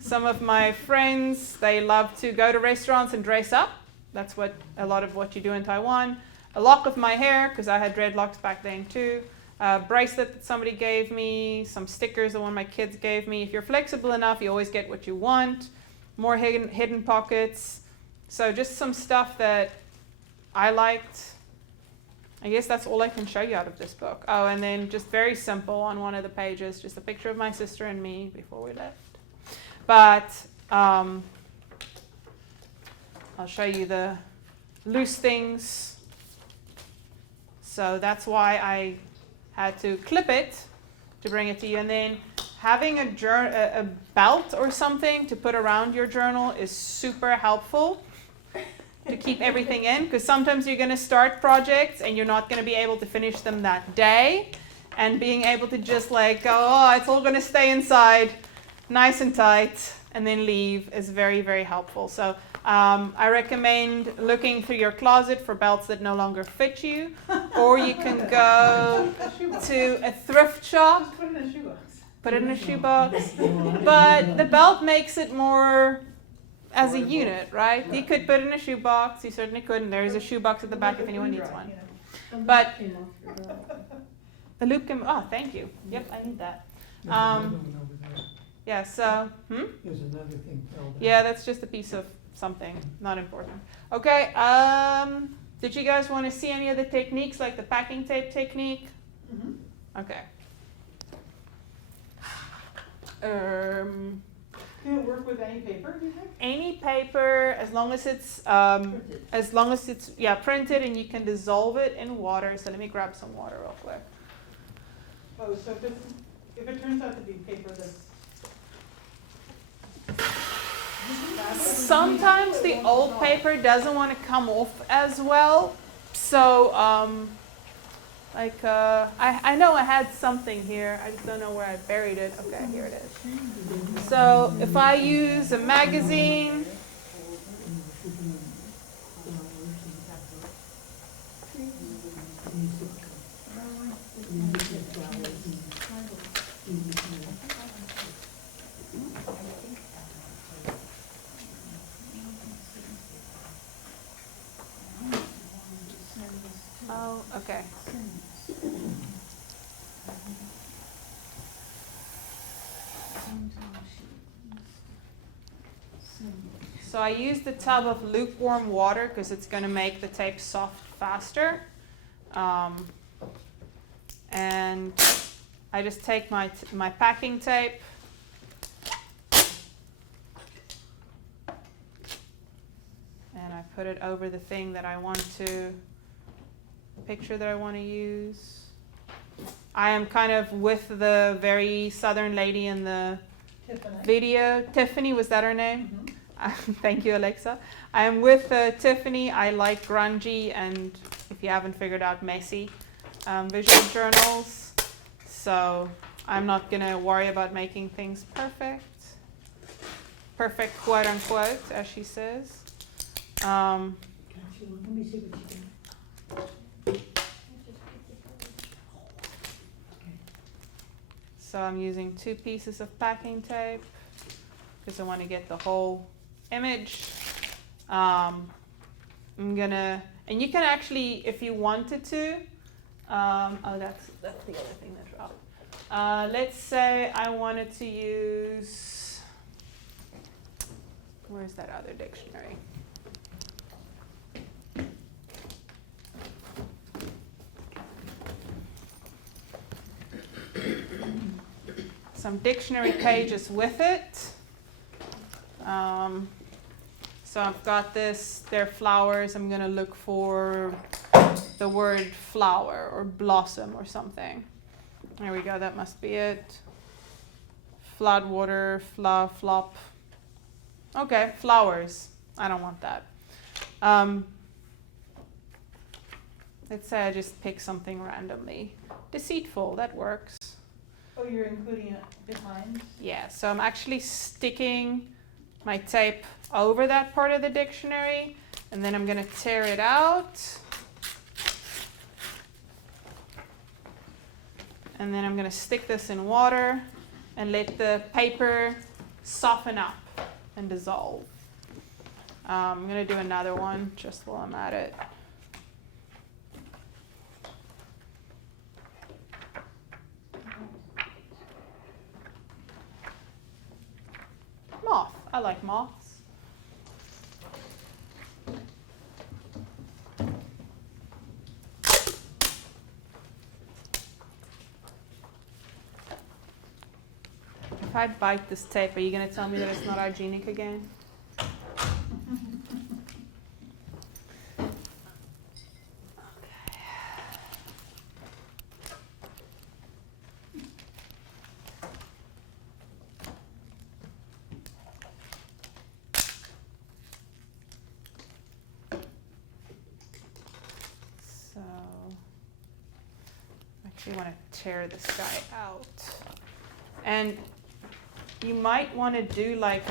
Some of my friends, they love to go to restaurants and dress up. That's what a lot of what you do in Taiwan. A lock of my hair, because I had dreadlocks back then too. A bracelet that somebody gave me. Some stickers that one of my kids gave me. If you're flexible enough, you always get what you want. More hidden pockets. So just some stuff that I liked. I guess that's all I can show you out of this book. Oh, and then just very simple on one of the pages, just a picture of my sister and me before we left. But I'll show you the loose things. So that's why I had to clip it to bring it to you. And then having a belt or something to put around your journal is super helpful to keep everything in, because sometimes you're going to start projects and you're not going to be able to finish them that day. And being able to just like go, oh, it's all going to stay inside, nice and tight, and then leave is very, very helpful. So I recommend looking through your closet for belts that no longer fit you, or you can go to a thrift shop. Just put it in a shoebox. Put it in a shoebox. But the belt makes it more as a unit, right? You could put it in a shoebox. You certainly could. And there is a shoebox at the back if anyone needs one. But the loop can. Oh, thank you. Yep, I need that. There's another one over there. Yeah. So. There's another thing held out. Yeah, that's just a piece of something, not important. Okay. Did you guys want to see any of the techniques, like the packing tape technique? Mhm. Okay. Can it work with any paper, do you think? Any paper, as long as it's printed, and you can dissolve it in water. So let me grab some water real quick. Oh, so if it turns out to be paper that's Sometimes the old paper doesn't want to come off as well. So, I know I had something here. I just don't know where I buried it. Okay, here it is. So if I use a magazine, oh, okay. So I use the tub of lukewarm water because it's going to make the tape soft faster. And I just take my packing tape and I put it over the thing that I want to, picture that I want to use. I am kind of with the very southern lady in the Tiffany. video. Tiffany, was that her name? Thank you, Alexa. I'm with Tiffany. I like grungy and, if you haven't figured out, messy visual journals. So I'm not going to worry about making things perfect. Perfect, quote unquote, as she says. Let me see what you got. So I'm using 2 pieces of packing tape because I want to get the whole image. I'm gonna, and you can actually, if you wanted to, oh, that's the other thing that dropped. Let's say I wanted to use, where's that other dictionary? Some dictionary pages with it. So I've got this, they're flowers. I'm going to look for the word flower or blossom or something. There we go, that must be it. Floodwater, flop. Okay, flowers. I don't want that. Let's say I just pick something randomly. Deceitful, that works. Oh, you're including it behind? Yeah, so I'm actually sticking my tape over that part of the dictionary, and then I'm going to tear it out. And then I'm going to stick this in water and let the paper soften up and dissolve. I'm going to do another one just while I'm at it. Moth. I like moths. If I bite this tape, are you going to tell me that it's not hygienic again? You want to tear this guy out, and you might want to do like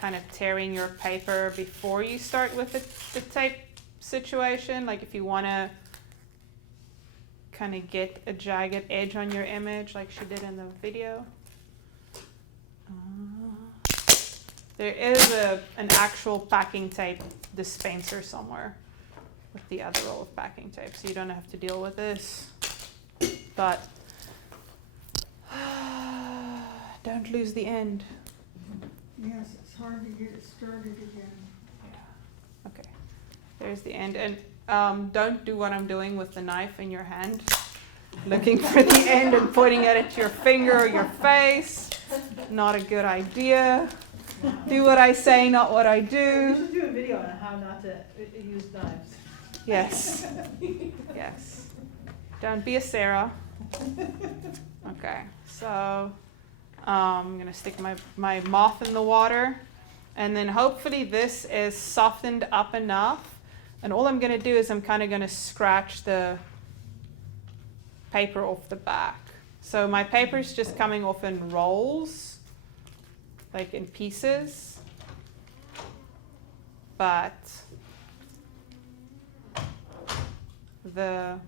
kind of tearing your paper before you start with the tape situation. Like if you want to kind of get a jagged edge on your image, like she did in the video. There is an actual packing tape dispenser somewhere with the other roll of packing tape, so you don't have to deal with this. But don't lose the end. Yes, it's hard to get it started again. Yeah. Okay. There's the end, and don't do what I'm doing with the knife in your hand, looking for the end and pointing it at your finger or your face. Not a good idea. Do what I say, not what I We do. should do a video on how not to use knives. Yes. Yes. Don't be a Sarah. Okay, so I'm going to stick my moth in the water, and then hopefully this is softened up enough. And all I'm going to do is I'm kind of going to scratch the paper off the back. So my paper is just coming off in rolls, like in pieces. But the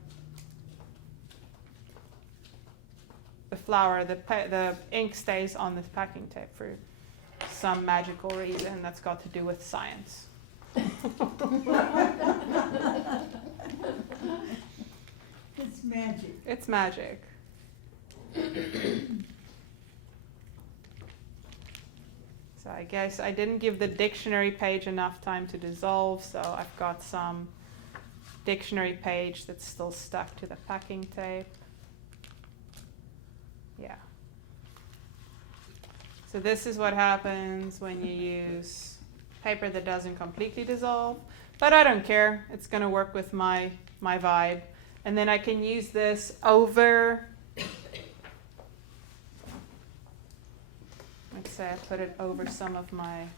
flower, the ink stays on this packing tape for some magical reason that's got to do with science. It's magic. It's magic. So I guess I didn't give the dictionary page enough time to dissolve, so I've got some dictionary page that's still stuck to the packing tape. Yeah. So this is what happens when you use paper that doesn't completely dissolve, but I don't care. It's going to work with my vibe. And then I can use this over, let's say I put it over some of my,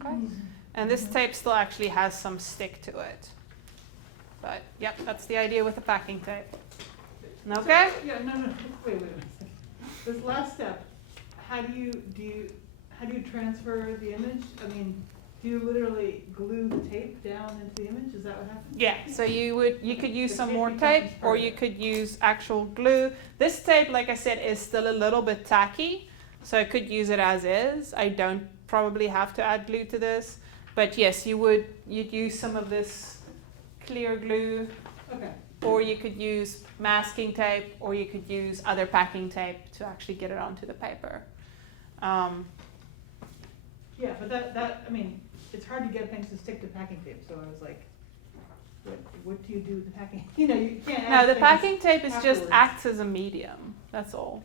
okay. And this tape still actually has some stick to it. But yep, that's the idea with the packing tape. Okay? Yeah, no, wait a second. This last step, how do you transfer the image? I mean, Do you literally glue the tape down into the image? Is that what happens? Yeah, so you could use The some tape more becomes tape, or part you of it. could use actual glue. This tape, like I said, is still a little bit tacky, so I could use it as is. I don't probably have to add glue to this, but yes, you'd use some of this clear glue, Okay. or you could use masking tape, or you could use other packing tape to actually get it onto the paper. Yeah, but that, I mean, it's hard to get things to stick to packing tape, so I was like, what do you do with the packing? You know, you can't add No, the things packing tape is just afterwards. acts as a medium. That's all.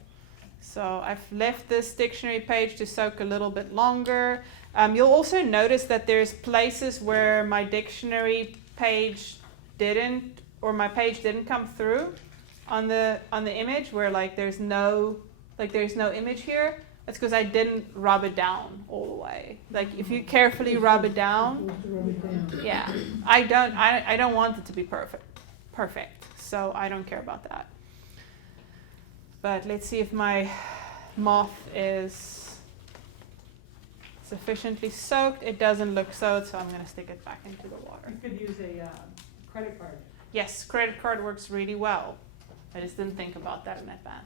So I've left this dictionary page to soak a little bit longer. You'll also notice that there's places where my dictionary page didn't, or my page didn't come through on the image, where like there's no image here. That's because I didn't rub it down all the way. Like if you carefully rub it down, Supposed to rub it down. yeah, I don't want it to be perfect, so I don't care about that. But let's see if my moth is sufficiently soaked. It doesn't look soaked, so I'm going to stick it back into the water. You could use a credit card. Yes, credit card works really well. I just didn't think about that in advance.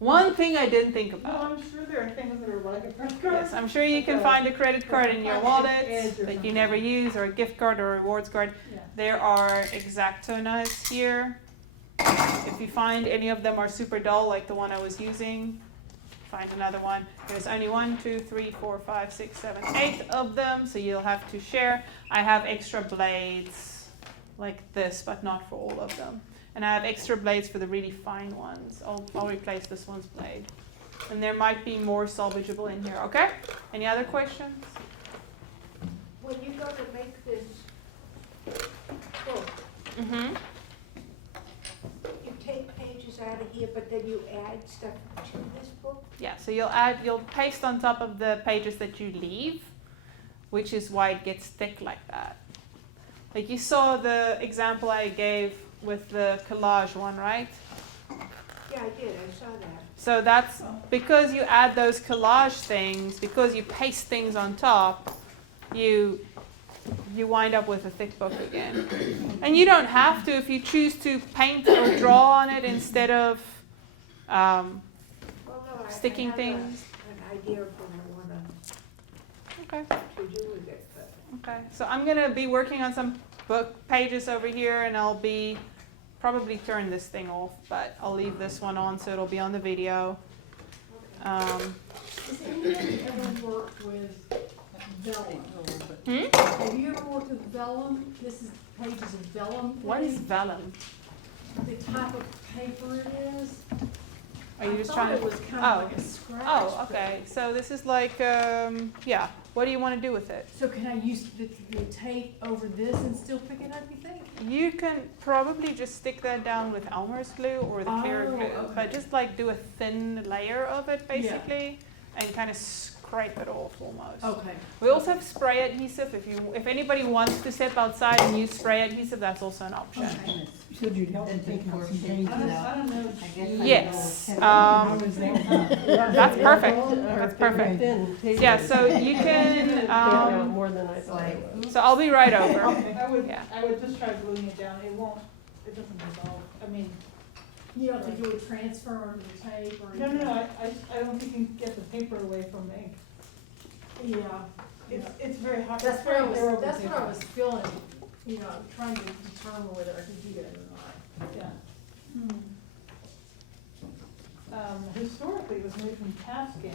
One thing I didn't think No, about. I'm sure there are things that are like a credit card. Yes, I'm sure you can find a credit card in your wallet that you never use, or a gift card or a rewards card. Yeah. There are X-Acto knives here. If you find any of them are super dull, like the one I was using, find another one. There's only 1, 2, 3, 4, 5, 6, 7, 8 of them, so you'll have to share. I have extra blades like this, but not for all of them. And I have extra blades for the really fine ones. I'll replace this one's blade. And there might be more salvageable in here, okay? Any other questions? When you go to make this book, Mm-hmm. you take pages out of here, but then you add stuff to this book? Yeah, so you'll paste on top of the pages that you leave, which is why it gets thick like that. Like you saw the example I gave with the collage one, right? Yeah, I did, I saw that. So that's because you add those collage things, because you paste things on top, you wind up with a thick book again. And you don't have to if you choose to paint or draw on it instead of Well, no, I sticking have things. an idea of what I Okay. want to do with it, but. Okay, so I'm gonna be working on some book pages over here, and I'll be probably turn this thing off, but I'll leave this one on so it'll be on the video. Has anybody ever worked with vellum? Have you ever worked with vellum? This is pages of vellum. What is thing. vellum? The type of paper it is. Are you I just thought trying it to? was kind of like a scratch. Oh, okay. So this is like, yeah. What do you want to do with it? So can I use the tape over this and still pick it up, you think? You can probably just stick that down with Elmer's glue or the clear Oh, glue, okay. but just like do a thin layer of it basically, and kind of scrape it off almost. Okay. We also have spray adhesive. If anybody wants to step outside and use spray adhesive, that's also an option. You said you'd help me take out some pages. I don't know. I guess I Yes. How is that? That's perfect. That's perfect. Yeah. So you can. More than I thought it was. So I'll be right over. Yeah. I would just try gluing it down. It doesn't dissolve. I mean, You don't think you would transfer onto the tape or no, anything? I don't think you can get the paper away from the ink. Yeah. It's very hard. That's It's what I very was, durable that's what I paper. was feeling, you know, trying to determine whether I could do that or not. Yeah. Historically, it was made from calfskin,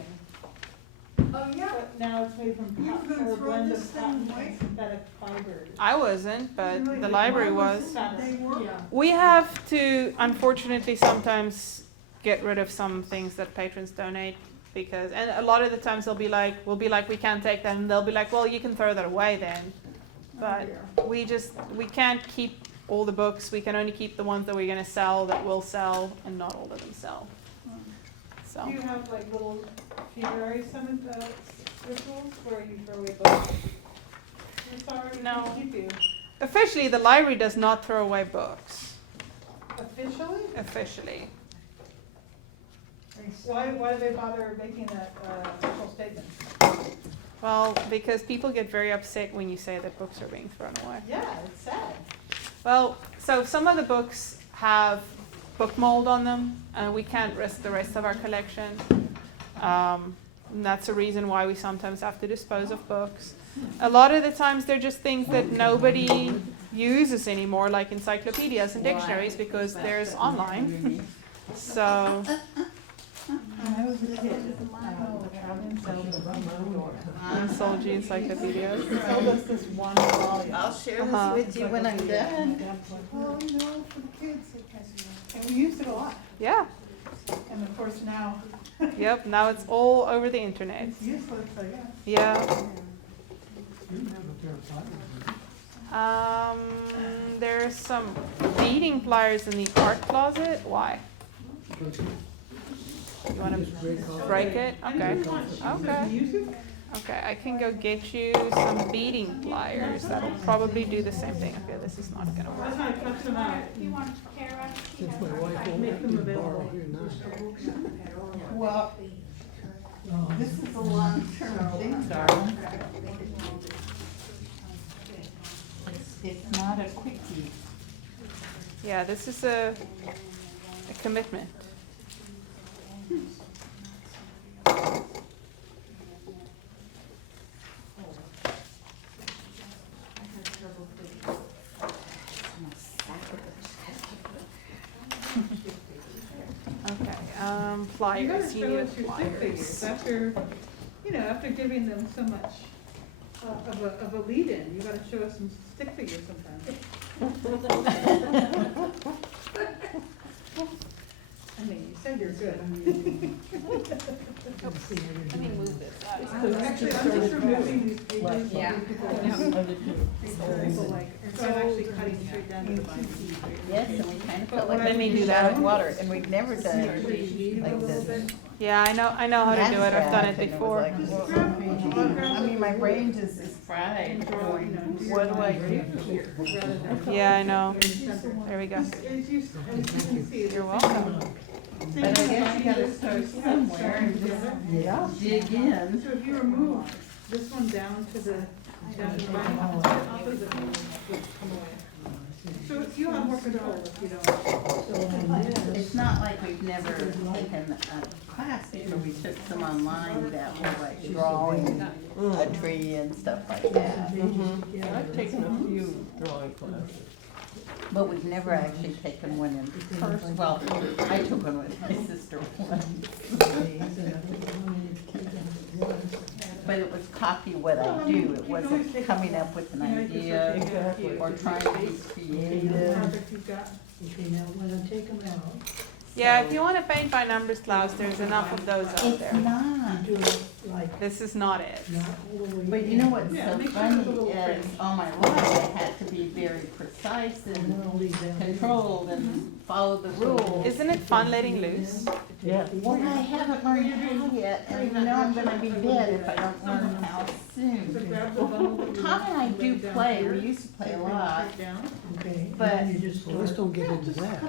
Oh, yeah. but now it's made from You're gonna a throw blend this of thing cotton away? and synthetic fibers. I wasn't, but the library was. Fabric. They work. Yeah. We have to, unfortunately, sometimes get rid of some things that patrons donate because, and a lot of the times we'll be like, we can't take that, and they'll be like, well, you can throw that away then. But we can't keep all the books. We can only keep the ones that we're gonna sell that will sell, and not all of them sell. So. Do you have like little funerary rituals where you throw away books? You're sorry, we No. can't keep you. Officially, the library does not throw away books. Officially? Officially. Why do they bother making that official statement? Well, because people get very upset when you say that books are being thrown away. Yeah, it's sad. Well, so some of the books have book mold on them, and we can't risk the rest of our collection. And that's the reason why we sometimes have to dispose of books. A lot of the times they're just things that nobody uses anymore, like encyclopedias and dictionaries, because there's online. So, I was a kid. sold you encyclopedias. Sold us this one volume. I'll share Uh-huh. this with you when I'm done. Well, you know, for the kids, and we used it a lot. Yeah, And of course now, yep, now it's all over the internet. it's useless, I guess. Yeah. You can have a pair of pliers. There's some beading pliers in the art closet. Why? You want Just break to off. break it? I Okay. didn't want to Okay. use it. Okay, I can go get you some beading pliers. That'll probably do the same thing. Okay, this is not gonna That's work. how I cut them out. You want Kara? Since my wife won't Make let them me borrow available. here now. Well, Oh, this is a long-term thing, darling. It's not a quickie. Yeah, this is a commitment. Okay, You pliers. gotta You show need us your stick pliers. figures after, after giving them so much of a lead-in, you gotta show us some stick figures sometimes. I mean, you said you're good. Let me move this out. Actually, I'm just removing these pages. Yeah. People like, so I'm actually cutting straight down to the binding. Yes, and we kind of felt But like let me we do out that. of water, and we've never done it like A little this. bit. Yeah, I know how to do it. I've done it And was before. like, well, I mean, my brain just is fried, going, what do I do? Yeah, I know. There we go. As you can see, You're welcome. But I guess you gotta start somewhere and just dig in. So if you remove this one down to the bottom, opposite would come away. So you have more control if you don't. It's not like we've never taken a class before, we took some online that were like drawing a tree and stuff like that. I've taken a few drawing classes. But we've never actually taken one in person. Well, I took one with my sister once. But it was copy what I do, it wasn't coming up with an idea or trying to be creative. Project you've got. okay, now when I take them out, Yeah, if you want to paint by numbers, Klaus, there's enough of those out It's there. not. do it like, This is not it. not all the way. But you know what's Yeah, so make sure funny it's a little is, fringe. all my life, I had to be very precise And and then I'll leave that. controlled and follow the rules. Isn't it fun letting loose? Yeah. Well, I haven't learned how yet, and you know I'm gonna be dead if I don't learn how So soon. grab the bundle that you Tom and I laid do down play, here, we used to play a bring it lot. straight down. Okay, and But- then you just Well, let's start. don't get into that.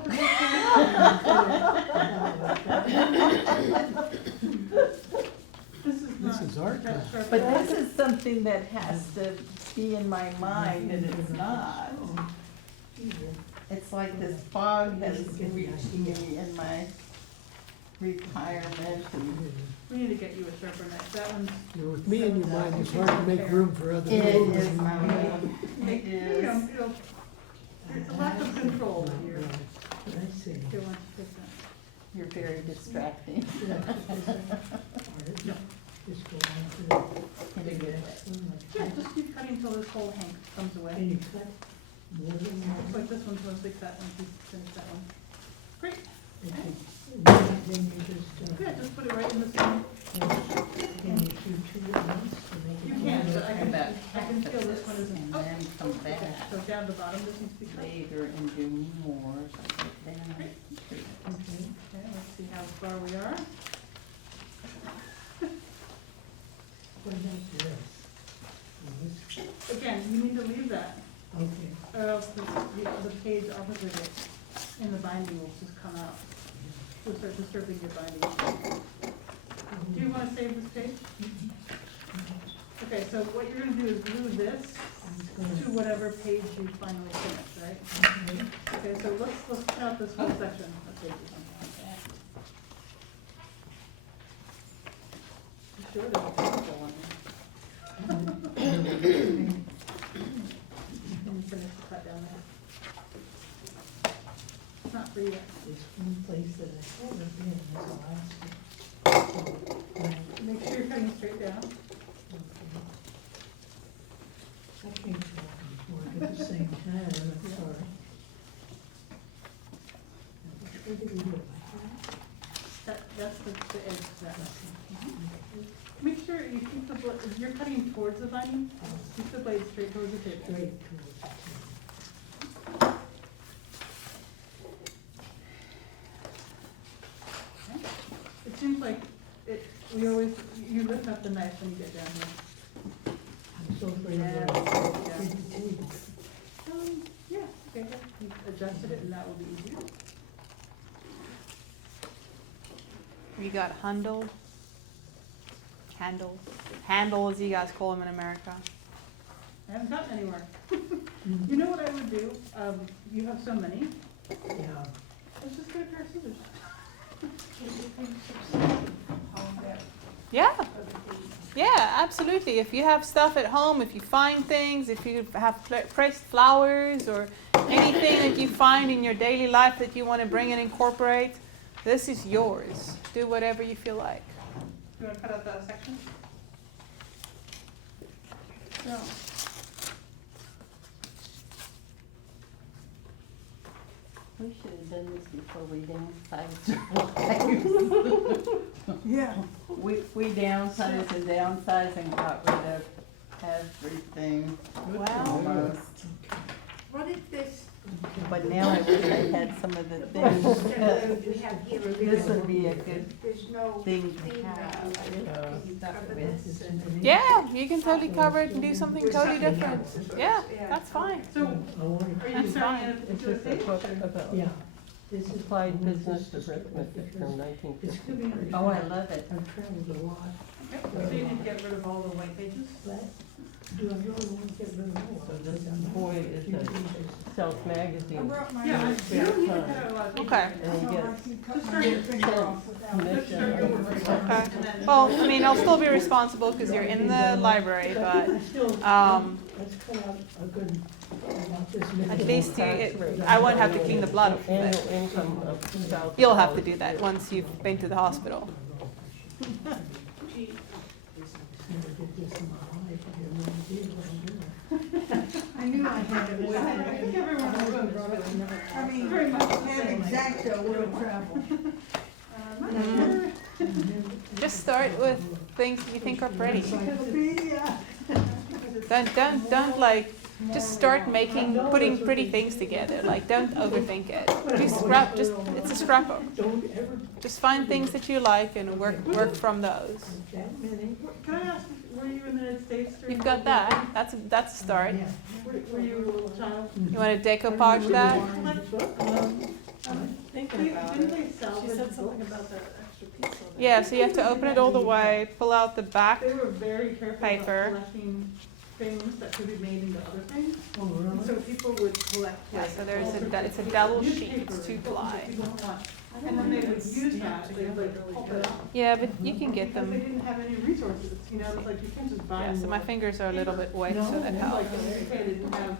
This is This not. is art that class. sharp But at all. this is something that has to be in my mind, and it's not. It's like this fog has reached me in my retirement, and We need to get you a sharper knife. That one's. You know, with me in your mind, it's hard to make room for other it people. is my, it You is. know, it's a lack of control here. I see. Okay, why don't you take that? You're very distracting. Just go on to In a good way. Yeah, just keep cutting until this whole hank comes the, away. and you cut more than Looks one. like this one's mostly cut once you finish that one. Great. Okay. Then you just, Yeah, just put it right in this one. can you do two at once to make it? You can, but I Come can, back, I can feel this one and isn't. then come Okay, back so down the bottom, this needs to be cut. later and do more, so I get down. Okay. Okay, let's see how far we are. What about this? Again, you need to leave that, Okay. or else the page opposite it in the binding will just come out. It'll start disturbing your binding. Do you wanna save this page? Okay, Okay, so what you're gonna do is glue this to whatever page you finally finish, right? Okay, so let's count this whole section of pages. You sure there's a pencil on there? Can you finish the cut down there? It's not for you. There's one place that I haven't been, that's all I see. Make sure you're cutting straight down. I can't talk and work at the same time, I'm sorry. Which way do we do it, like That's the edge of that. Make sure you keep the blade, if you're cutting towards the vine, keep the blade straight towards the table. that? Straight towards the It seems like you lift up the knife when you get down here. I'm so afraid Yeah. of what I did to you. Yeah, okay, you adjusted it and that will be easier. We got handle, as you guys call them in America. I haven't gotten anywhere. You know what I would do? You have so many, Yeah. let's just get a pair of scissors. Yeah, yeah, absolutely. If you have stuff at home, if you find things, if you have pressed flowers or anything that you find in your daily life that you want to bring and incorporate, this is yours. Do whatever you feel like. You wanna cut out that section? No. We should have done this before we downsized. Yeah. We downsized and downsized and got rid of everything, almost. What if this, But now I wish I had some of the things. we have here, This would be a good there's no thing theme to have. now, can you cover this and? Yeah, you can totally cover it and do something totally different. Yeah, that's fine. So, I want are you That's starting fine. at a It's particular just a page? book or- about Yeah. This is applied business this is arithmetic from It's 1950. gonna be understood. Oh, I love it. I've traveled a lot, Okay, so you need to get rid of all the white pages? but do I really want to get rid of more? So this boy is a self magazine. Yeah, you don't need to cut out a lot of pages. Okay. And he gets Just start your finger off. Let's start your work first. Okay. And then- Well, I mean, I'll still be responsible because you're in the library, but I still, um, let's cut out a good, about this many. at least I won't have to clean the blood off of annual it. income of $2,000. You'll have to do that once you've been to the hospital. Never did this in my life, I had no idea what I'm doing. I knew I had it. I think everyone knows what brought it. I mean, Very much had exacto world travel. Just start with things that you think are pretty. Encyclopedia. Don't like, just start putting pretty things together. Like, don't overthink it. It's a scrapbook. Don't ever, Just find things that you like and work from those. that many. Can I ask, were you in the United States during? You've got that. That's a start. Yeah. Were you a little child? You want to decoupage that? Thinking about it. Didn't they salvage She said something books? about the extra piece on it. Yeah, so you have to open it all the way, pull out the back. They were very careful Paper. about collecting things that could be made into other things. Oh, And really? so people would collect Yeah, like. so there's all sorts of it's a double sheet, newspaper it's two and books that ply. people don't want. And then they would use that, they would like pulp it up. Yeah, but you can get Because they them. didn't have any resources, you know, it's like you can't just buy. Yeah, so my more. fingers are a little bit wet, so that Like, helps. in the UK, they didn't have.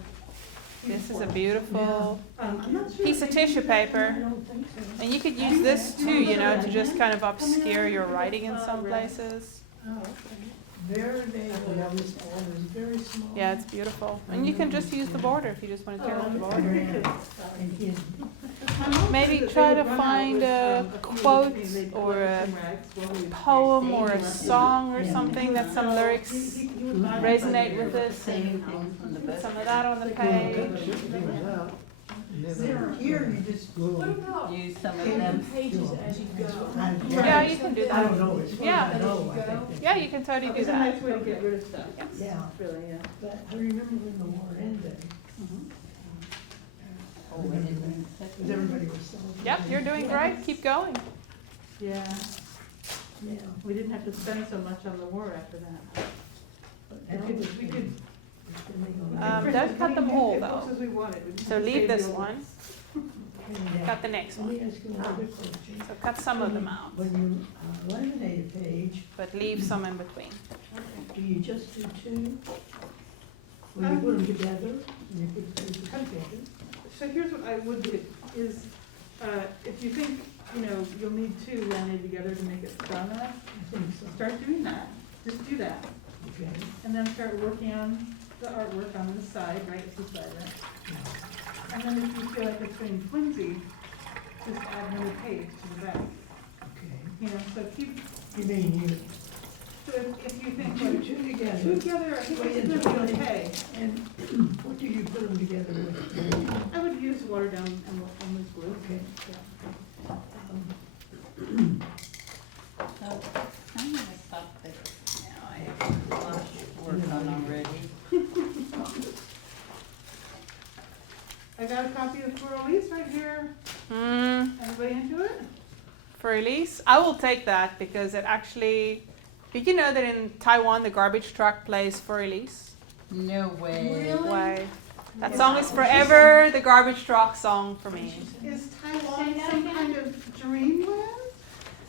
This is a beautiful I'm not sure piece if of they tissue did- I paper. don't think so. And you could use this too, you know, to just kind of obscure your writing in some places. Oh, okay. Very big, when I was very small. Yeah, it's beautiful. And you can just use the border if you just want to tear out the border. And his, My mom Maybe said that try they to would run out find with, a few quote things they'd or collect a some rags, well, we'd- Poem or a song or Yeah. something that some lyrics He would buy resonate them. with this. Same thing from the Put book. some of that on the page. here you just What go. about Use some of open them. pages as you go? Yeah, you can do I that. don't know, it's fun Yeah. to know, I think. Yeah, you can totally do It's a that. nice way to get rid of stuff. Yeah, Really, yeah. but I remember when the war ended, because everybody was celebrating. Yep, you're doing great. Keep going. Yeah, Yeah. we didn't have to spend so much on the war after that. We could. Don't cut them all, As though. close as we wanted. So leave this one, cut the next Let me one. ask you another question. So cut some of them out, When you laminate a page, but leave some in between. do you just do two? When you put them together, and you put the pages together? So here's what I would do, is, if you think, you'll need two laminated together to make it strong enough, I think so. start doing that, just do that. Okay. And then start working on the artwork on the side, right, it's the side, right? And then if you feel like it's getting flimsy, just add another page to the back, Okay. so keep, You mean you, so if you think, two, like, two two together, together, I think Wait it's until gonna be they- okay. and what do you put them together with? I would use watered down Elmer's glue. Okay. Yeah. So, I'm gonna stop this now, I have a lot of work done already. I got a copy of For Elise right here. Mm, Everybody into it? for Elise, I will take that because it actually. Did you know that in Taiwan the garbage truck plays For Elise? No way. Way. That song is forever the garbage truck song for me. Is Taiwan some kind of dreamland?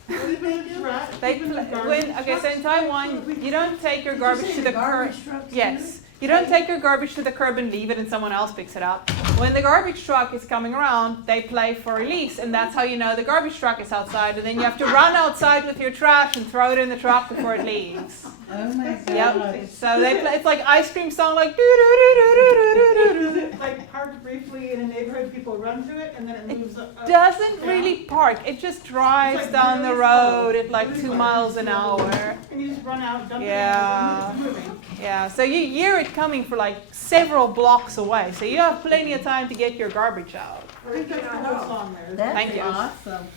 What do they do? They so in Taiwan you don't take your garbage to the curb. Yes. You don't take your garbage to the curb and leave it and someone else picks it up. When the garbage truck is coming around, they play For Elise, and that's how you know the garbage truck is outside. And then you have to run outside with your trash and throw it in the truck before it leaves. Oh my god. Yep. So they play, it's like ice cream song, like doo doo doo doo doo doo doo Is doo. it like parked briefly in a neighborhood, people run to it, and then it moves up? Doesn't down? really park. It just drives It's like down the really road slow. at like Really 2 slow. miles an hour. And you just run out, dump Yeah. it in, and it's moving. Yeah, so you hear it coming for like several blocks away. So you have plenty of time to get your garbage out. I think that's the whole song there. That's Thank you. awesome.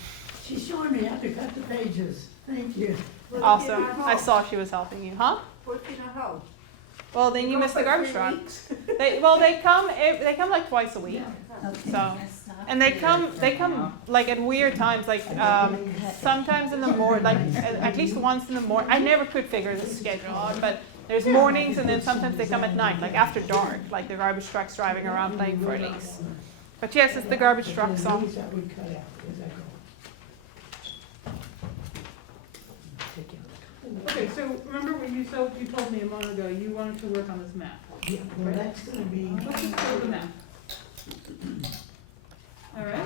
She's showing me how to cut the pages. Thank you. Awesome. I saw she was helping you, huh? Put in a hole. Well, then you missed the garbage truck. Weeks. They come like twice a week. Okay. So, and they come like at weird times, like sometimes in the morning, like at least once in the morning. I never could figure the schedule out, but there's mornings and then sometimes they come at night, like after dark, like the garbage truck's driving around playing For Elise. But yes, it's the garbage truck song. These that we cut out as I go. Take out. Okay, so remember what you told me a moment ago, you wanted to work on this map. Yeah, well, that's gonna be, Let's just go to the map. All right,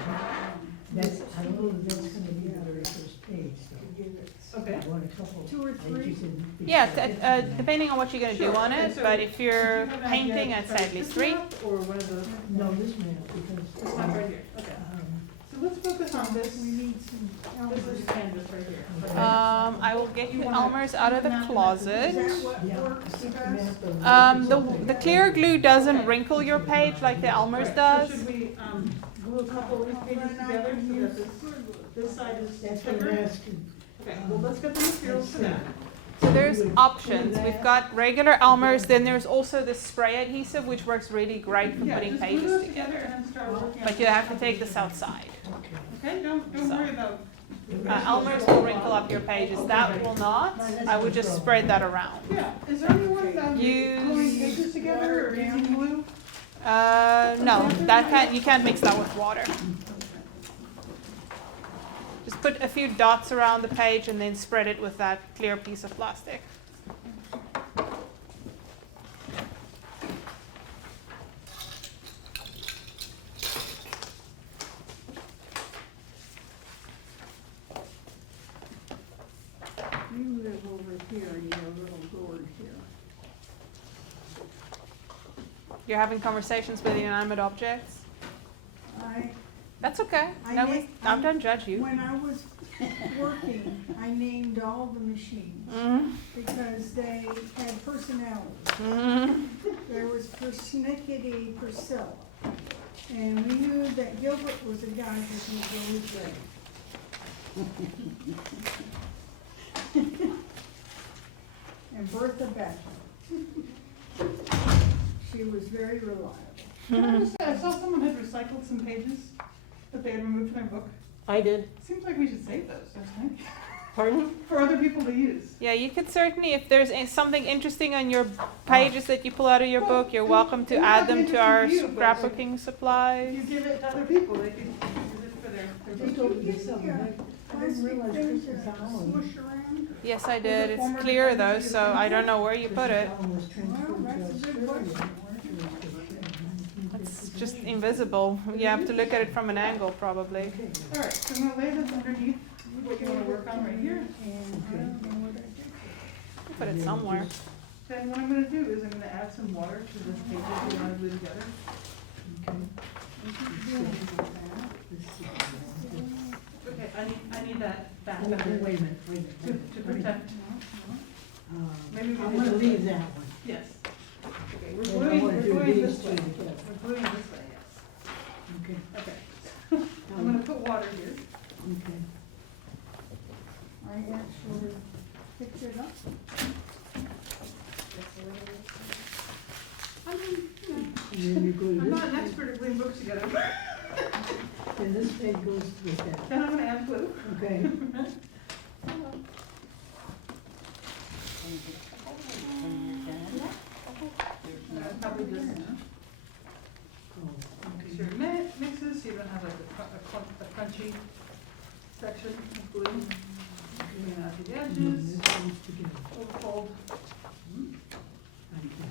that's, I know that's gonna be the very first page, so. okay. I want a couple. 2 or 3. pages in Yeah, before. depending on what you're going to do on Sure. it, So but if do you're you have an painting, idea I'd to say at least start 3. this map, or one of the, No, this map, because. this map right here, okay. So let's focus on this, We need some this is canvas right here. I will get you Elmer's out of the closet. Yeah, works the best? map of- The clear glue doesn't wrinkle your page like the Elmer's Right, does. So should we, glue a couple of these pages together so that this side is That's what I'm thicker? asking. Okay, well, let's get the materials for that. So there's options. We've got regular Elmer's, then there's also the spray adhesive, which works really great for Yeah, putting just glue pages those together. together and then start working on. But you have to take this outside. Okay, don't So. worry about. Elmer's will wrinkle up your pages. That will not. I would just spread that around. Yeah, is there anyone that Use- gluing pages together or using glue? No, you can't mix that with water. Just put a few dots around the page and then spread it with that clear piece of plastic. You live over here, you have a little gourd here. You're having conversations with inanimate objects? That's okay. I don't judge you. When I was working, I named all the machines Mhm. because they had personalities. Mhm. There was Persnickety Priscilla. And we knew that Gilbert was a guy because he was always ready. And Bertha Becker. She was very reliable. I saw someone had recycled some pages that they had removed from their book. I did. Seems like we should save those, don't you think? Pardon? for other people to use. Yeah, you could certainly, if there's something interesting on your pages that you pull out of your book, you're welcome to it might add not be them to our interesting to you, but, like, scrapbooking If supplies. you give it to other people, they can use it for their Just book. opened this up, and I didn't realize Christmas Allen. Smush around. Yes, I did. It's former clear though, Department of so I don't know where you put it. Christmas Allen was transferred Well, that's a to good Australia. It's just invisible. You have to look at it from an angle probably. All right, so I'm gonna lay this underneath what you wanna work on right here. Put it somewhere. Then what I'm gonna do is I'm gonna add some water to this page that we wanna glue together. Okay, I need that back Wait a minute, to protect. Maybe we I'm can gonna do leave this. that one. Yes. Okay, we're And I gluing, wanna we're do gluing these this way. two together. We're gluing this way, yes. Okay, Okay. I'm gonna put water here. okay. I actually picked it up. I mean, you know, And then you glue I'm this, not an expert at gluing books together. and this page goes with that, Then I'm gonna add glue. okay? Probably just enough. Oh, Make sure it mixes so you don't have like a crunchy section of glue. Clean out the and edges, this goes together. fold. Like that.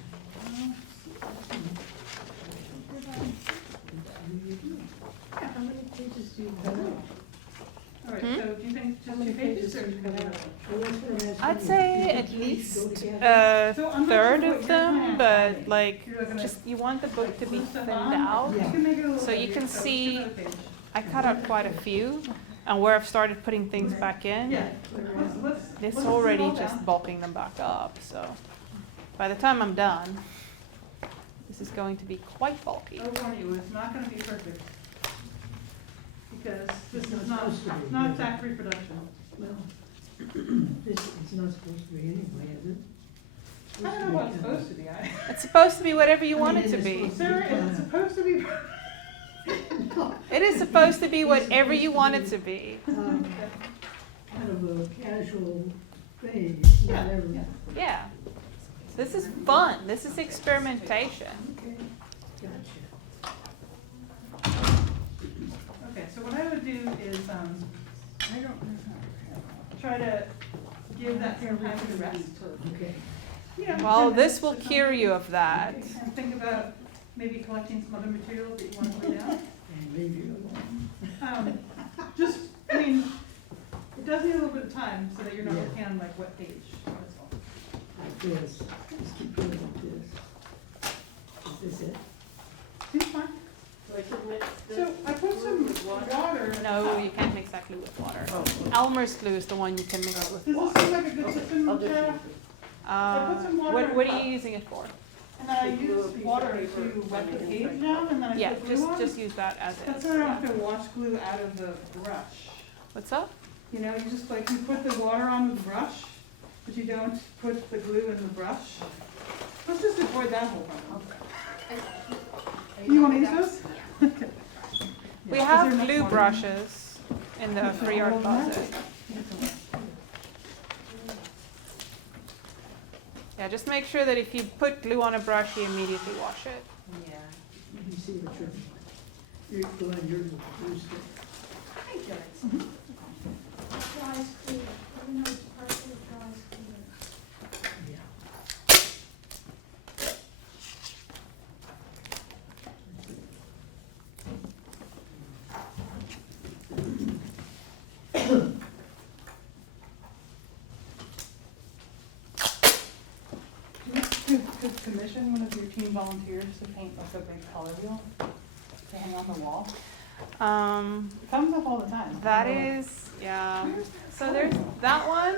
How many pages do you cut out? All right, Hmm? so do you think How just many 2 pages or pages should we cut it out? Well, that's what I'm asking I'd you. say Do you at think these least go together? a So I'm not third sure what of your them, plan but is. like You're gonna just you want the book to be glue stuff thinned on? out. You can make it a little So you bigger, can let's do see- another page. I cut out quite a few, and where I've started putting things back in, Yeah, let's it's do it already all just down. bulking them back up. So by the time I'm done, this is going to be quite bulky. I warn you, it's not gonna be perfect. Because this It's is not not, supposed to be, not yeah. exact reproduction. Well, this is not supposed to be anyway, is it? I don't know what it's supposed to be. It's supposed to be whatever you I want mean, it to it's be. supposed Sarah, is it supposed to be? It is supposed to be whatever you want it to be. Kind of a casual thing, Yeah, not every. yeah. Yeah. This is fun. This is experimentation. Okay, gotcha. Okay, so what I would do is, I don't know how. try to give that some time to rest. Okay. You know, Well, 10 this will minutes or cure something. you of that. And think about maybe collecting some other materials that you want to lay down. And leave you alone. Just, I mean, it does need a little bit of time so that you're not Yeah. looking on like what page, that's all. Like this, just keep going like this. Is this it? Seems fine. So I put some water in the No, cup. you can't mix that glue with water. Elmer's glue is the one you can mix with Does this water. seem like a good system, Sarah? I put some water in What the are cup. you using it for? And then I use water to wet the page down and then I Yeah, put glue on. just use that as That's is. why I don't Yeah. have to wash glue out of the brush. What's up? You know, you just like, you put the water on with the brush, but you don't put the glue in the brush. Let's just avoid that whole problem. You wanna use those? Okay. We Yeah, is have there enough glue water? brushes in the free art closet. Yeah, just make sure that if you put glue on a brush, you immediately wash it. Let me see what you're going, yours with the blue stick. Dries clear, even though it's partially dries clear. Yeah. Could commission one of your teen volunteers to paint like a big color wheel to hang on the wall? It comes up all the time. That is, yeah. So there's that one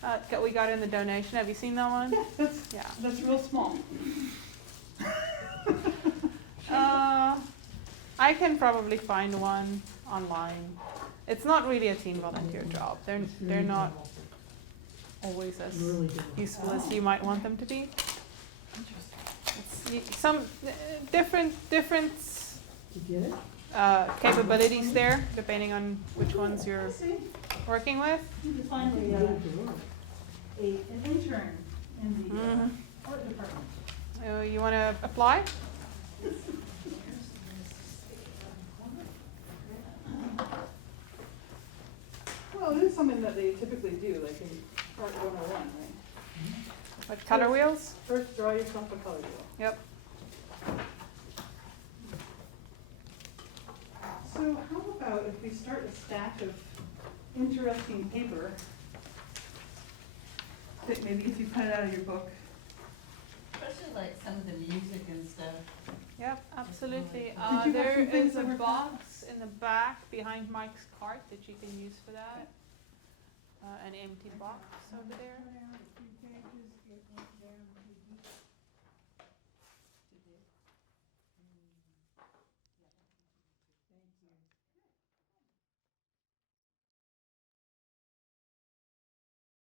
that we got in the donation. Have you seen that one? Yeah, Yeah. that's real small. I can probably find one online. It's not really a teen volunteer job. They're not always as Really good. useful as you might want them to be. It's some different You get it? capabilities there, depending on which ones you're See? working with? You can find an intern in the art department. You want to apply? Well, it is something that they typically do, like in Art 101, right? What color wheels? First, draw yourself a color wheel. Yep. So how about if we start a stack of interesting paper that maybe if you cut it out of your book. Especially like some of the music and stuff. Yep, absolutely. Did you have There some things is a that were box in the back behind Mike's cart that you can use for that. An empty box over there.